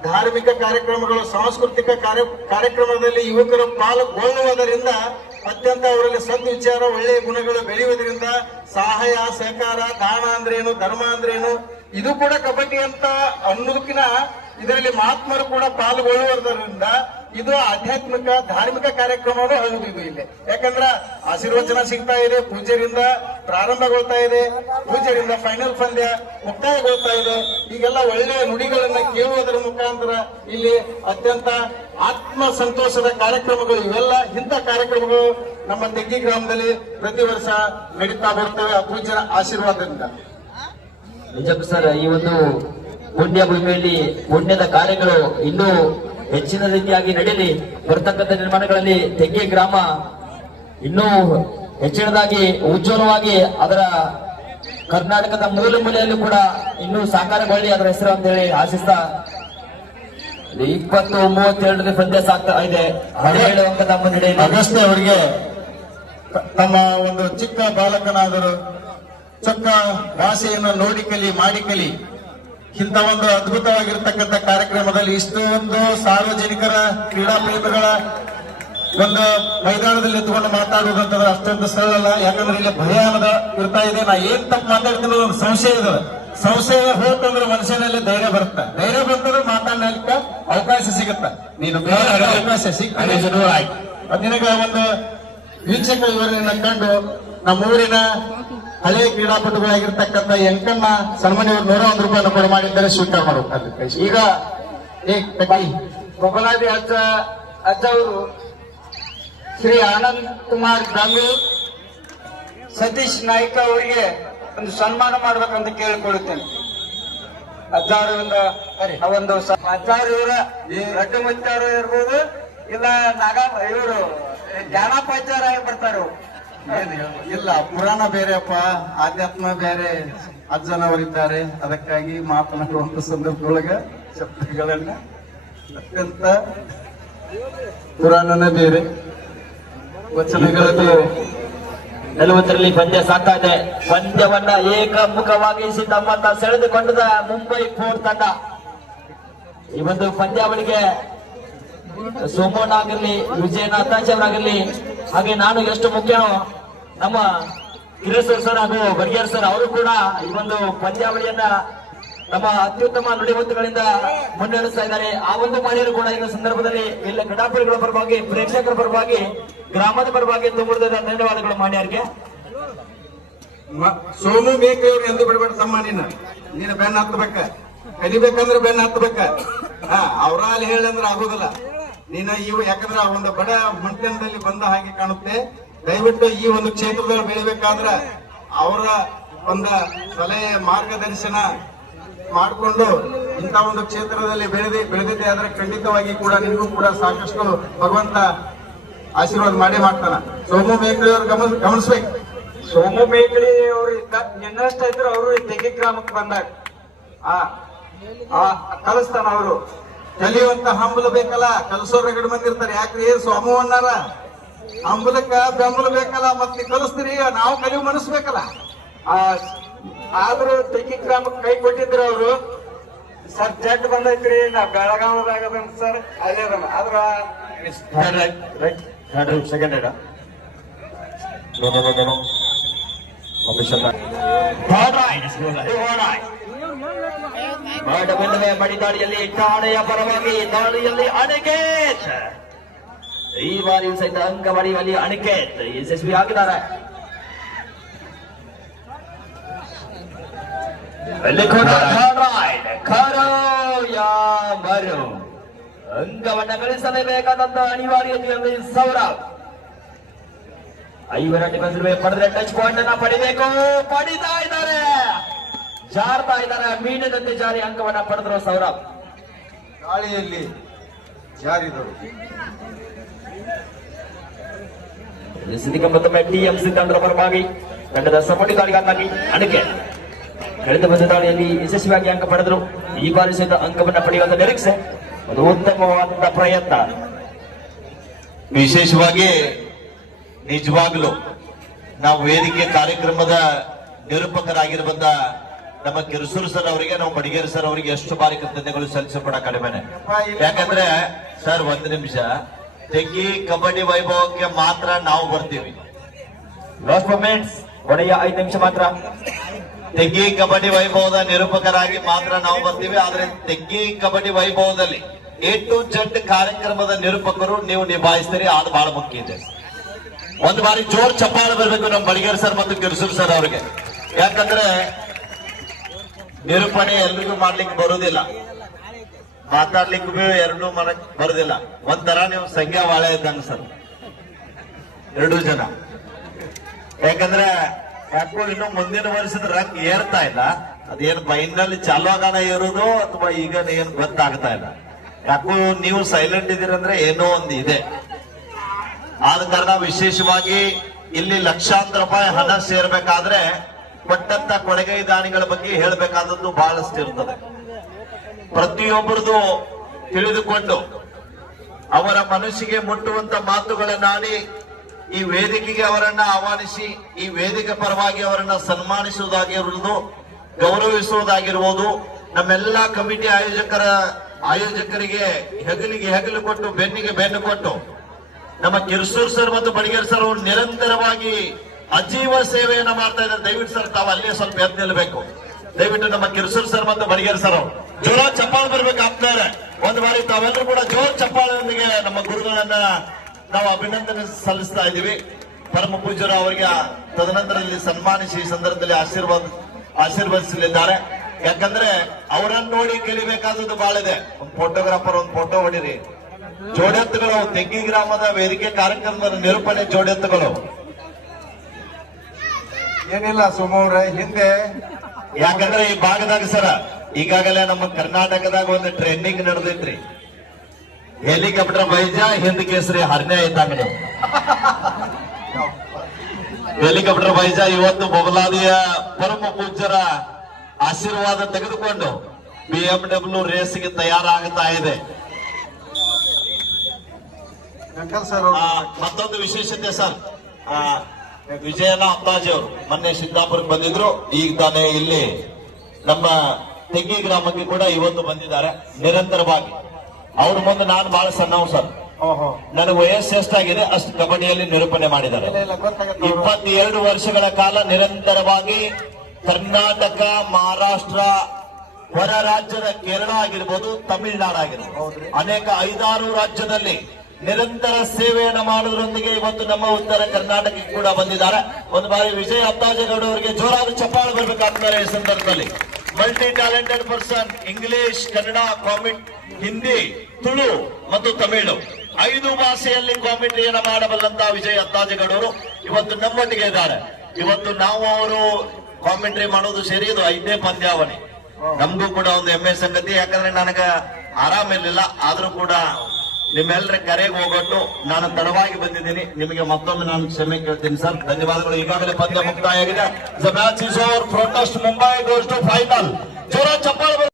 ಧಾರ್ಮಿಕ ಕಾರ್ಯಕ್ರಮಗಳು ಸಾಂಸ್ಕೃತಿಕ ಕಾರ್ಯಕ್ರಮದಲ್ಲಿ ಯುವಕರು ಪಾಲ್ಗೊಳ್ಳುವುದರಿಂದ ಅತ್ಯಂತ ಅವರಲ್ಲಿ ಸದ್ವಿಚಾರ ಒಳ್ಳೆಯ ಗುಣಗಳು ಬೆಳೆಯುವುದರಿಂದ ಸಹಾಯ ಸಹಕಾರ ದಾನ ಅಂದ್ರೇನು ಧರ್ಮ ಅಂದ್ರೇನು ಇದು ಕೂಡ ಕಬಡ್ಡಿ ಅಂತ ಅನ್ನೋದಕ್ಕಿಂತ ಇದರಲ್ಲಿ ಮಹಾತ್ಮರು ಕೂಡ ಪಾಲ್ಗೊಳ್ಳುವುದರಿಂದ ಇದು ಆಧ್ಯಾತ್ಮಿಕ ಧಾರ್ಮಿಕ ಕಾರ್ಯಕ್ರಮವೂ ಹೌದು. ಇದು ಇಲ್ಲಿ ಯಾಕಂದ್ರ ಆಶೀರ್ವಚನ ಸಿಗ್ತಾ ಇದೆ, ಪೂಜ್ಯರಿಂದ ಪ್ರಾರಂಭಗೊಳ್ತಾ ಇದೆ, ಪೂಜ್ಯರಿಂದ ಫೈನಲ್ ಪಂದ್ಯ ಮುಕ್ತಾಯಗೊಳ್ತಾ ಇದೆ. ಈಗೆಲ್ಲ ಒಳ್ಳೆಯ ನುಡಿಗಳನ್ನ ಕೇಳುವುದರ ಮುಖಾಂತರ ಇಲ್ಲಿ ಅತ್ಯಂತ ಆತ್ಮ ಸಂತೋಷದ ಕಾರ್ಯಕ್ರಮಗಳು ಇವೆಲ್ಲ ಇಂಥ ಕಾರ್ಯಕ್ರಮಗಳು ನಮ್ಮ ತೆಗ್ಗಿ ಗ್ರಾಮದಲ್ಲಿ ಪ್ರತಿ ವರ್ಷ ನಡೀತಾ ಬರ್ತವೆ ಆ ಪೂಜ್ಯರ ಆಶೀರ್ವಾದದಿಂದ. ನಿಜಕ್ಕೂ ಸರ್, ಈ ಒಂದು ಪುಣ್ಯ ಭೂಮಿಯಲ್ಲಿ ಪುಣ್ಯದ ಕಾರ್ಯಗಳು ಇನ್ನೂ ಹೆಚ್ಚಿನ ರೀತಿಯಾಗಿ ನಡೆಯಲಿ. ಬರ್ತಕ್ಕಂಥ ನಿರ್ಮಾಣಗಳಲ್ಲಿ ತೆಗ್ಗಿ ಗ್ರಾಮ ಇನ್ನೂ ಹೆಚ್ಚಿನದಾಗಿ ಉಜ್ವಲವಾಗಿ ಅದರ ಕರ್ನಾಟಕದ ಮೂಲೆ ಮೂಲೆಯಲ್ಲೂ ಕೂಡ ಇನ್ನೂ ಸಾಕಾರಗೊಳ್ಳಿ ಅದರ ಹೆಸರು ಅಂತ ಹೇಳಿ ಆಶಿಸ್ತಾ 20-32 ಪಂದ್ಯ ಸಾಕ್ತಾ ಇದೆ. 17 ಅಂಕದ ಮುನ್ನಡೆಯಲ್ಲಿ ಅಗಸ್ತ್ಯ ಅವರಿಗೆ ತಮ್ಮ ಒಂದು ಚಿಕ್ಕ ಬಾಲಕನಾದರೂ ಚೊಕ್ಕ ಭಾಷೆಯನ್ನು ನೋಡಿ ಕಲಿ ಮಾಡಿ ಕಲಿ ಇಂಥ ಒಂದು ಅದ್ಭುತವಾಗಿರ್ತಕ್ಕಂಥ ಕಾರ್ಯಕ್ರಮದಲ್ಲಿ ಇಷ್ಟೊಂದು ಸಾರ್ವಜನಿಕರ ಕ್ರೀಡಾ ಪ್ರೇಮಿಗಳ ಒಂದು ಮೈದಾನದಲ್ಲಿ ಎತ್ಕೊಂಡು ಮಾತಾಡುವುದಂತಂದ್ರೆ ಅಷ್ಟೊಂದು ಸರಳ ಅಲ್ಲ. ಯಾಕಂದ್ರೆ ಇಲ್ಲಿ ಭಯ ಅನ್ನೋದು ಇರ್ತಾ ಇದೆ. ನಾ ಏನ್ ತಪ್ಪು ಮಾತಾಡ್ತೀನಿ ಒಂದು ಸಂಶಯ ಇದೆ. ಸಂಶಯ ಹೋತಂದ್ರೆ ಮನುಷ್ಯನಲ್ಲಿ ಧೈರ್ಯ ಬರುತ್ತೆ. ಧೈರ್ಯ ಬಂತಂದ್ರೆ ಮಾತಾಡಲಿಕ್ಕೆ ಅವಕಾಶ ಸಿಗುತ್ತೆ. ನೀನು ಅವಕಾಶ ಸಿಗ್ತದೆ ನಿನಗ ಒಂದು ವೀಕ್ಷಕ ಇವರನ್ನ ಕಂಡು ನಮ್ಮೂರಿನ ಹಳೆಯ ಕ್ರೀಡಾಪಟುಗಳಾಗಿರ್ತಕ್ಕಂಥ ಎಂಕಣ್ಣ ಸನ್ಮಾನಿಯವರು 101 ರೂಪಾಯಿಯನ್ನು ಕೊಡ ಮಾಡಿದ್ದಾರೆ, ಸ್ವೀಕಾರ ಮಾಡಬೇಕು. ಈಗ ಬೊಬ್ಬಲಾದಿ ಅಜ್ಜ ಅವರು ಶ್ರೀ ಆನಂದ್ ಕುಮಾರ್ ಗಂಗೂರ್ ಸತೀಶ್ ನಾಯ್ಕ ಅವರಿಗೆ ಒಂದು ಸನ್ಮಾನ ಮಾಡ್ಬೇಕಂತ ಕೇಳಿಕೊಳ್ಳುತ್ತೇನೆ. ಅಜ್ಜಾರು ಒಂದು ಅಜ್ಜಾರು ಇವರ ರಟ್ಟಮುಚ್ಚಾರು ಇರ್ಬೋದು, ಇಲ್ಲ ಇವರು ಜ್ಞಾನೋಪಾಚಾರ ಆಗಿ ಬರ್ತಾರೆ. ಇಲ್ಲ, ಪುರಾಣ ಬೇರೆಯಪ್ಪ, ಆಧ್ಯಾತ್ಮ ಬೇರೆ. ಅಜ್ಜನವರಿದ್ದಾರೆ, ಅದಕ್ಕಾಗಿ ಮಾತನಾಡುವಂತ ಸಂದರ್ಭದೊಳಗ ಶಬ್ದಗಳನ್ನ ಅತ್ಯಂತ ಪುರಾಣನೇ ಬೇರೆ, ವಚನಗಳಲ್ಲಿ ಗೆಲ್ಲುವುದರಲ್ಲಿ ಪಂದ್ಯ ಸಾಗ್ತಾ ಇದೆ. ಪಂದ್ಯವನ್ನ ಏಕಮುಖವಾಗಿಸಿ ತಮ್ಮನ್ನ ಸೆಳೆದುಕೊಂಡದ ಮುಂಬೈ ಫೋರ್ಟ್ ತಂಡ. ಈ ಒಂದು ಪಂದ್ಯಾವಳಿಗೆ ಸೋಮಣ್ಣ ಆಗಿರ್ಲಿ, ವಿಜಯನಾಥಾಜಿ ಅವರಾಗಿರ್ಲಿ, ಹಾಗೆ ನಾನು ಎಷ್ಟು ಮುಖ್ಯನೋ ನಮ್ಮ ಕಿರೇಶ್ವರ್ ಸರ್ ಹಾಗೂ ಬರ್ಗೇರ್ ಸರ್ ಅವರು ಕೂಡ ಈ ಒಂದು ಪಂದ್ಯಾವಳಿಯನ್ನ ನಮ್ಮ ಅತ್ಯುತ್ತಮ ನುಡಿಮುತ್ತುಗಳಿಂದ ಮುನ್ನಡೆಸ್ತಾ ಇದ್ದಾರೆ. ಆ ಒಂದು ಮಹಿಳೆಯರು ಕೂಡ ಈ ಸಂದರ್ಭದಲ್ಲಿ ಎಲ್ಲ ಕ್ರೀಡಾಪಟುಗಳ ಪರವಾಗಿ, ಪ್ರೇಕ್ಷಕರ ಪರವಾಗಿ, ಗ್ರಾಮದ ಪರವಾಗಿ ತುಂಬ ಧನ್ಯವಾದಗಳು ಮಾನ್ಯರಿಗೆ. ಸೋಮು ಮೇಕೆಯವ್ರು ಎಂದು ಬಿಡಬೇಡ ತಮ್ಮ, ನೀನು ಬೆನ್ನ ಹತ್ತಬೇಕ, ಕಲಿಬೇಕಂದ್ರೆ ಬೆನ್ನ ಹತ್ತಬೇಕ. ಅವ್ರ ಅಲ್ಲಿ ಹೇಳಂದ್ರೆ ಆಗೋದಿಲ್ಲ. ನೀನ ಇವು ಯಾಕಂದ್ರೆ ಒಂದು ಬಡ ಮಂಟನದಲ್ಲಿ ಬಂದ ಹಾಗೆ ಕಾಣುತ್ತೆ. ದಯವಿಟ್ಟು ಈ ಒಂದು ಕ್ಷೇತ್ರದಲ್ಲಿ ಬೆಳಿಬೇಕಾದ್ರೆ ಅವರ ಒಂದು ಸಲಹೆ ಮಾರ್ಗದರ್ಶನ ಮಾಡಿಕೊಂಡು ಇಂಥ ಒಂದು ಕ್ಷೇತ್ರದಲ್ಲಿ ಬೆಳೆದಿದ್ದೆ ಆದ್ರೆ ಖಂಡಿತವಾಗಿ ಕೂಡ ನಿಮಗೂ ಕೂಡ ಸಾಕಷ್ಟು ಭಗವಂತ ಆಶೀರ್ವಾದ ಮಾಡೇ ಮಾಡ್ತಾನ. ಸೋಮು ಮೇಕಳಿ ಅವ್ರು ಗಮನಿಸ್ಬೇಕು. ಸೋಮು ಮೇಕಳಿ ಅವರು ನಿನ್ನಷ್ಟ ಇದ್ರು ಅವರು ತೆಗಿ ಗ್ರಾಮಕ್ಕೆ ಬಂದಾಗ ಕಲಿಸ್ತಾನ. ಅವರು ಕಲಿಯುವಂತ ಹಂಬಲ ಬೇಕಲ್ಲ, ಕಲಿಸೋರು ಎರಡು ಮಂದಿ ಇರ್ತಾರೆ. ಯಾಕ್ರಿ ಸೋಮು ಅನ್ನಾರ ಹಂಬಲಕ್ಕ ಬೆಂಬಲ ಬೇಕಲ್ಲ, ಮತ್ತೆ ಕಲಿಸ್ತೀರಿ, ನಾವು ಕಲಿಯು ಮನಸ್ಬೇಕಲ್ಲ. ಆದ್ರೂ ತೆಗಿ ಗ್ರಾಮಕ್ಕೆ ಕೈ ಕೊಟ್ಟಿದ್ರು ಅವರು. ಸರ್ ಜಡ್ ಬಂದೈತ್ರಿ, ನಾ ಬೆಳಗಾವದಾಗ ಸರ್ ಅಲ್ಲೇ ಆದ್ರ ಸೆಕೆಂಡ್ ರೈಡ್ ಬಡಿದಾಳಿಯಲ್ಲಿ ಠಾಣೆಯ ಪರವಾಗಿ ದಾಳಿಯಲ್ಲಿ ಅನಿಕೇತ್. ಈ ಬಾರಿಯೂ ಸಹಿತ ಅಂಕ ಪಡೆಯುವಲ್ಲಿ ಅನಿಕೇತ್ ಯಶಸ್ವಿ ಆಗಿದ್ದಾರೆ. ಅಂಕವನ್ನ ಗಳಿಸಲೇಬೇಕಾದಂತ ಅನಿವಾರ್ಯತೆಯಲ್ಲಿ ಸೌರವ್. 5 ರನ್ ಪಡೆದ್ರೆ ಟಚ್ ಪಾಯಿಂಟ್ ಅನ್ನ ಪಡಿಬೇಕು. ಪಡಿತಾ ಇದ್ದಾರೆ, ಜಾರ್ತಾ ಇದ್ದಾರೆ, ಮೀನಿನಂತೆ ಜಾರಿ ಅಂಕವನ್ನ ಪಡೆದ್ರು ಸೌರವ್. ಗಾಳಿಯಲ್ಲಿ ಜಾರಿದರು. ಮತ್ತೊಮ್ಮೆ ಟಿಎಂಸಿ ತಂಡದ ಪರವಾಗಿ ತಂಡದ ಸಪೋರ್ಟಿ ದಾಳಿಗಾರನಾಗಿ ಅಣಿಕೆ ಕಳೆದ ಬಂದ ದಾಳಿಯಲ್ಲಿ ಯಶಸ್ವಿಯಾಗಿ ಅಂಕ ಪಡೆದರು. ಈ ಬಾರಿ ಸಹಿತ ಅಂಕವನ್ನ ಪಡೆಯುವಂತ ನಿರೀಕ್ಷೆ, ಒಂದು ಉತ್ತಮವಾದಂತಹ ಪ್ರಯತ್ನ. ವಿಶೇಷವಾಗಿ ನಿಜವಾಗ್ಲು ನಾವು ವೇದಿಕೆ ಕಾರ್ಯಕ್ರಮದ ನಿರೂಪಕರಾಗಿರುವಂತ ನಮ್ಮ ಕಿರುಸೂರು ಸರ್ ಅವರಿಗೆ, ನಾವು ಬಡಿಗೇರಿ ಸರ್ ಅವರಿಗೆ ಎಷ್ಟು ಬಾರಿ ಕೃತಜ್ಞತೆಗಳು ಸಲ್ಲಿಸೋಣ ಕಡಿಮೆನೆ. ಯಾಕಂದ್ರೆ ಸರ್, 1 ನಿಮಿಷ, ತೆಗ್ಗಿ ಕಬಡ್ಡಿ ವೈಭವಕ್ಕೆ ಮಾತ್ರ ನಾವು ಬರ್ತೀವಿ. ಲಾಸ್ಟ್ ಮೊಮೆಂಟ್ಸ್, ಕೊನೆಯ 5 ನಿಮಿಷ ಮಾತ್ರ. ತೆಗ್ಗಿ ಕಬಡ್ಡಿ ವೈಭವದ ನಿರೂಪಕರಾಗಿ ಮಾತ್ರ ನಾವು ಬರ್ತೀವಿ. ಆದ್ರೆ Teggi kabaddi ವೈಭವದಲ್ಲಿ A to Z ಕಾರ್ಯಕ್ರಮದ ನಿರೂಪಕರು ನೀವು ನಿಭಾಯಿಸ್ತೀರಿ, ಅದು ಬಹಳ ಮುಖ್ಯ ಇದೆ. ಒಂದು ಬಾರಿ ಜೋರ್ ಚಪ್ಪಾಳೆ ಬರಬೇಕು ನಮ್ಮ ಬಡಿಗೇರ್ ಸರ್ ಮತ್ತು ಕಿರುಸೂರು ಸರ್ ಅವರಿಗೆ. ಯಾಕಂದ್ರೆ ನಿರೂಪಣೆ ಎಲ್ರಿಗೂ ಮಾಡ್ಲಿಕ್ಕೆ ಬರುವುದಿಲ್ಲ, ಮಾತಾಡ್ಲಿಕ್ಕೂ ಎರಡೂ ಬರುದಿಲ್ಲ. ಒಂಥರ ನೀವು ಸಂಖ್ಯಾ ವಾಳೆ ಇದ್ದಂಗ ಸರ್, 2 ಜನ. ಯಾಕಂದ್ರೆ ಯಾಕೋ ಇನ್ನು ಮುಂದಿನ ವರ್ಷದ ರಂಗ್ ಏರ್ತಾ ಇಲ್ಲ. ಅದೇನು ಬೈನಲ್ಲಿ ಚಾಲು ಆಗಾನ ಇರೋದು ಅಥವಾ ಈಗ ಏನು ಗೊತ್ತಾಗ್ತಾ ಇಲ್ಲ. ಯಾಕೋ ನೀವು ಸೈಲೆಂಟ್ ಇದೀರಂದ್ರೆ ಏನೋ ಒಂದು ಇದೆ. ಆದ ಕಾರಣ ವಿಶೇಷವಾಗಿ ಇಲ್ಲಿ ಲಕ್ಷಾಂತರ ರೂಪಾಯಿ ಹಣ ಸೇರ್ಬೇಕಾದ್ರೆ ಕೊಟ್ಟಂತ ಕೊಡುಗೈ ದಾನಿಗಳ ಬಗ್ಗೆ ಹೇಳಬೇಕಾದದ್ದು ಬಹಳಷ್ಟು ಇರ್ತದೆ. ಪ್ರತಿಯೊಬ್ಬರದು ತಿಳಿದುಕೊಂಡು ಅವರ ಮನಸ್ಸಿಗೆ ಮುಟ್ಟುವಂತ ಮಾತುಗಳನ್ನಾಡಿ ಈ ವೇದಿಕೆಗೆ ಅವರನ್ನ ಆಹ್ವಾನಿಸಿ ಈ ವೇದಿಕೆ ಪರವಾಗಿ ಅವರನ್ನ ಸನ್ಮಾನಿಸುವುದಾಗಿರುವುದು, ಗೌರವಿಸುವುದಾಗಿರುವುದು, ನಮ್ಮೆಲ್ಲಾ ಕಮಿಟಿ ಆಯೋಜಕರಿಗೆ ಹೆಗಲಿಗೆ ಹೆಗಲು ಕೊಟ್ಟು ಬೆನ್ನಿಗೆ ಬೆನ್ನು ಕೊಟ್ಟು ನಮ್ಮ ಕಿರುಸೂರು ಸರ್ ಮತ್ತು ಬಡಿಗೇರ್ ಸರ್ ಅವರು ನಿರಂತರವಾಗಿ ಅಜೀವ ಸೇವೆಯನ್ನ ಮಾಡ್ತಾ ಇದ್ದಾರೆ. ದಯವಿಟ್ಟು ಸರ್ ತಾವು ಅಲ್ಲೇ ಸ್ವಲ್ಪ ಎದ್ದು ನಿಲ್ಲಬೇಕು. ದಯವಿಟ್ಟು ನಮ್ಮ ಕಿರುಸೂರು ಸರ್ ಮತ್ತು ಬಡಿಗೇರ್ ಸರ್ ಅವರು ಜೋರ ಚಪ್ಪಾಳೆ ಬರ್ಬೇಕಾಗ್ತಾರೆ. ಒಂದು ಬಾರಿ ತಾವೆಲ್ಲರೂ ಕೂಡ ಜೋರ್ ಚಪ್ಪಾಳೆಯೊಂದಿಗೆ ನಮ್ಮ ಗುರುಗಳನ್ನ ನಾವು ಅಭಿನಂದನೆ ಸಲ್ಲಿಸ್ತಾ ಇದ್ದೀವಿ. ಪರಮ ಪೂಜ್ಯರು ಅವರಿಗೆ ತದನಂತರದಲ್ಲಿ ಸನ್ಮಾನಿಸಿ ಈ ಸಂದರ್ಭದಲ್ಲಿ ಆಶೀರ್ವದಿಸಲಿದ್ದಾರೆ. ಯಾಕಂದ್ರೆ ಅವರನ್ನು ನೋಡಿ ಕಲಿಬೇಕಾದದ್ದು ಬಹಳ ಇದೆ. ಒಂದು ಫೋಟೋಗ್ರಾಫರ್ ಒಂದು ಫೋಟೋ ಹೊಡಿರಿ. ಜೋಡೆತ್ತುಗಳು, ತೆಗ್ಗಿ ಗ್ರಾಮದ ವೇದಿಕೆ ಕಾರ್ಯಕ್ರಮದ ನಿರೂಪಣೆ ಜೋಡೆತ್ತುಗಳು. ಏನಿಲ್ಲ ಸೋಮವ್ರೆ, ಹಿಂದೆ ಯಾಕಂದ್ರೆ ಈ ಭಾಗದಾಗ ಸರ ಈಗಾಗಲೇ ನಮ್ಮ ಕರ್ನಾಟಕದಾಗ ಒಂದು ಟ್ರೈನಿಂಗ್ ನಡೆದೈತ್ರಿ. ಹೆಲಿಕಾಪ್ಟರ್ ಬೈಜ ಹಿಂದ್ ಕೇಸರಿ ಹರ್ನೆ ಐತಾಗ ನೀವು ಹೆಲಿಕಾಪ್ಟರ್ ಬೈಜ ಇವತ್ತು ಬಬಲಾದಿಯ ಪರಮ ಪೂಜ್ಯರ ಆಶೀರ್ವಾದ ತೆಗೆದುಕೊಂಡು BMW ರೇಸ್ಗೆ ತಯಾರಾಗುತ್ತಾ ಇದೆ. ಅಂಕಲ್ ಸರ್ ಮತ್ತೊಂದು ವಿಶೇಷತೆ ಸರ್, ವಿಜಯನ ಅಪ್ಪಾಜಿ ಅವರು ಮೊನ್ನೆ ಸಿದ್ದಾಪುರಕ್ಕೆ ಬಂದಿದ್ರು. ಈಗ ತಾನೇ ಇಲ್ಲಿ ನಮ್ಮ ತೆಗ್ಗಿ ಗ್ರಾಮಕ್ಕೆ ಕೂಡ ಇವತ್ತು ಬಂದಿದ್ದಾರೆ ನಿರಂತರವಾಗಿ. ಅವ್ರ ಮುಂದೆ ನಾನು ಬಹಳ ಸಣ್ಣವ್ ಸರ್, ಓಹೋ, ನನಗೆ ವಯಸ್ಸು ಎಷ್ಟಾಗಿದೆ ಅಷ್ಟು ಕಬಡ್ಡಿಯಲ್ಲಿ ನಿರೂಪಣೆ ಮಾಡಿದ್ದಾರೆ. ಇಲ್ಲ ಗೊತ್ತಾಗತ್ತೆ. 22 ವರ್ಷಗಳ ಕಾಲ ನಿರಂತರವಾಗಿ ಕರ್ನಾಟಕ, ಮಹಾರಾಷ್ಟ್ರ, ಹೊರ ರಾಜ್ಯದ ಕೇರಳ ಆಗಿರ್ಬೋದು, ತಮಿಳುನಾಡು ಆಗಿರ್ಬೋದು, ಅನೇಕ 5-6 ರಾಜ್ಯದಲ್ಲಿ ನಿರಂತರ ಸೇವೆಯನ್ನು ಮಾಡೋದ್ರೊಂದಿಗೆ ಇವತ್ತು ನಮ್ಮ ಉತ್ತರ ಕರ್ನಾಟಕಕ್ಕೆ ಕೂಡ ಬಂದಿದ್ದಾರೆ. ಒಂದು ಬಾರಿ ವಿಜಯ ಅಪ್ಪಾಜೇಗೌಡ ಅವರಿಗೆ ಜೋರಾದ ಚಪ್ಪಾಳೆ ಬರಬೇಕಾಗ್ತಾರೆ ಈ ಸಂದರ್ಭದಲ್ಲಿ. Multi talented person, English, Kannada, Hindi, Tulu ಮತ್ತು ತಮಿಳು 5 ಭಾಷೆಯಲ್ಲಿ ಕಾಮೆಂಟ್ರಿಯನ್ನು ಮಾಡಬಲ್ಲಂತ ವಿಜಯ ಅಪ್ಪಾಜೇಗೌಡ ಅವರು ಇವತ್ತು ನಮ್ಮೊಟ್ಟಿಗೆ ಇದ್ದಾರೆ. ಇವತ್ತು ನಾವು ಅವರು ಕಾಮೆಂಟ್ರಿ ಮಾಡೋದು ಸೇರಿ ಇದು 5ನೇ ಪಂದ್ಯಾವಳಿ. ನಮಗೂ ಕೂಡ ಒಂದು ಹೆಮ್ಮೆ ಸಂಗತಿ, ಯಾಕಂದ್ರೆ ನನಗ ಆರಾಮಿರ್ಲಿಲ್ಲ. ಆದ್ರೂ ಕೂಡ ನಿಮ್ಮೆಲ್ಲರ ಕರೆಗೆ ಹೋಗೊಟ್ಟು ನಾನು ತಡವಾಗಿ ಬಂದಿದ್ದೀನಿ. ನಿಮಗೆ ಮತ್ತೊಮ್ಮೆ ನಾನು ಕ್ಷಮೆ ಕೇಳ್ತೀನಿ ಸರ್. ಧನ್ಯವಾದಗಳು. ಈಗಾಗಲೇ ಪಂದ್ಯ ಮುಕ್ತಾಯ ಆಗಿದೆ. The match is over. Protest Mumbai goes to final. ಜೋರ ಚಪ್ಪಾಳೆ.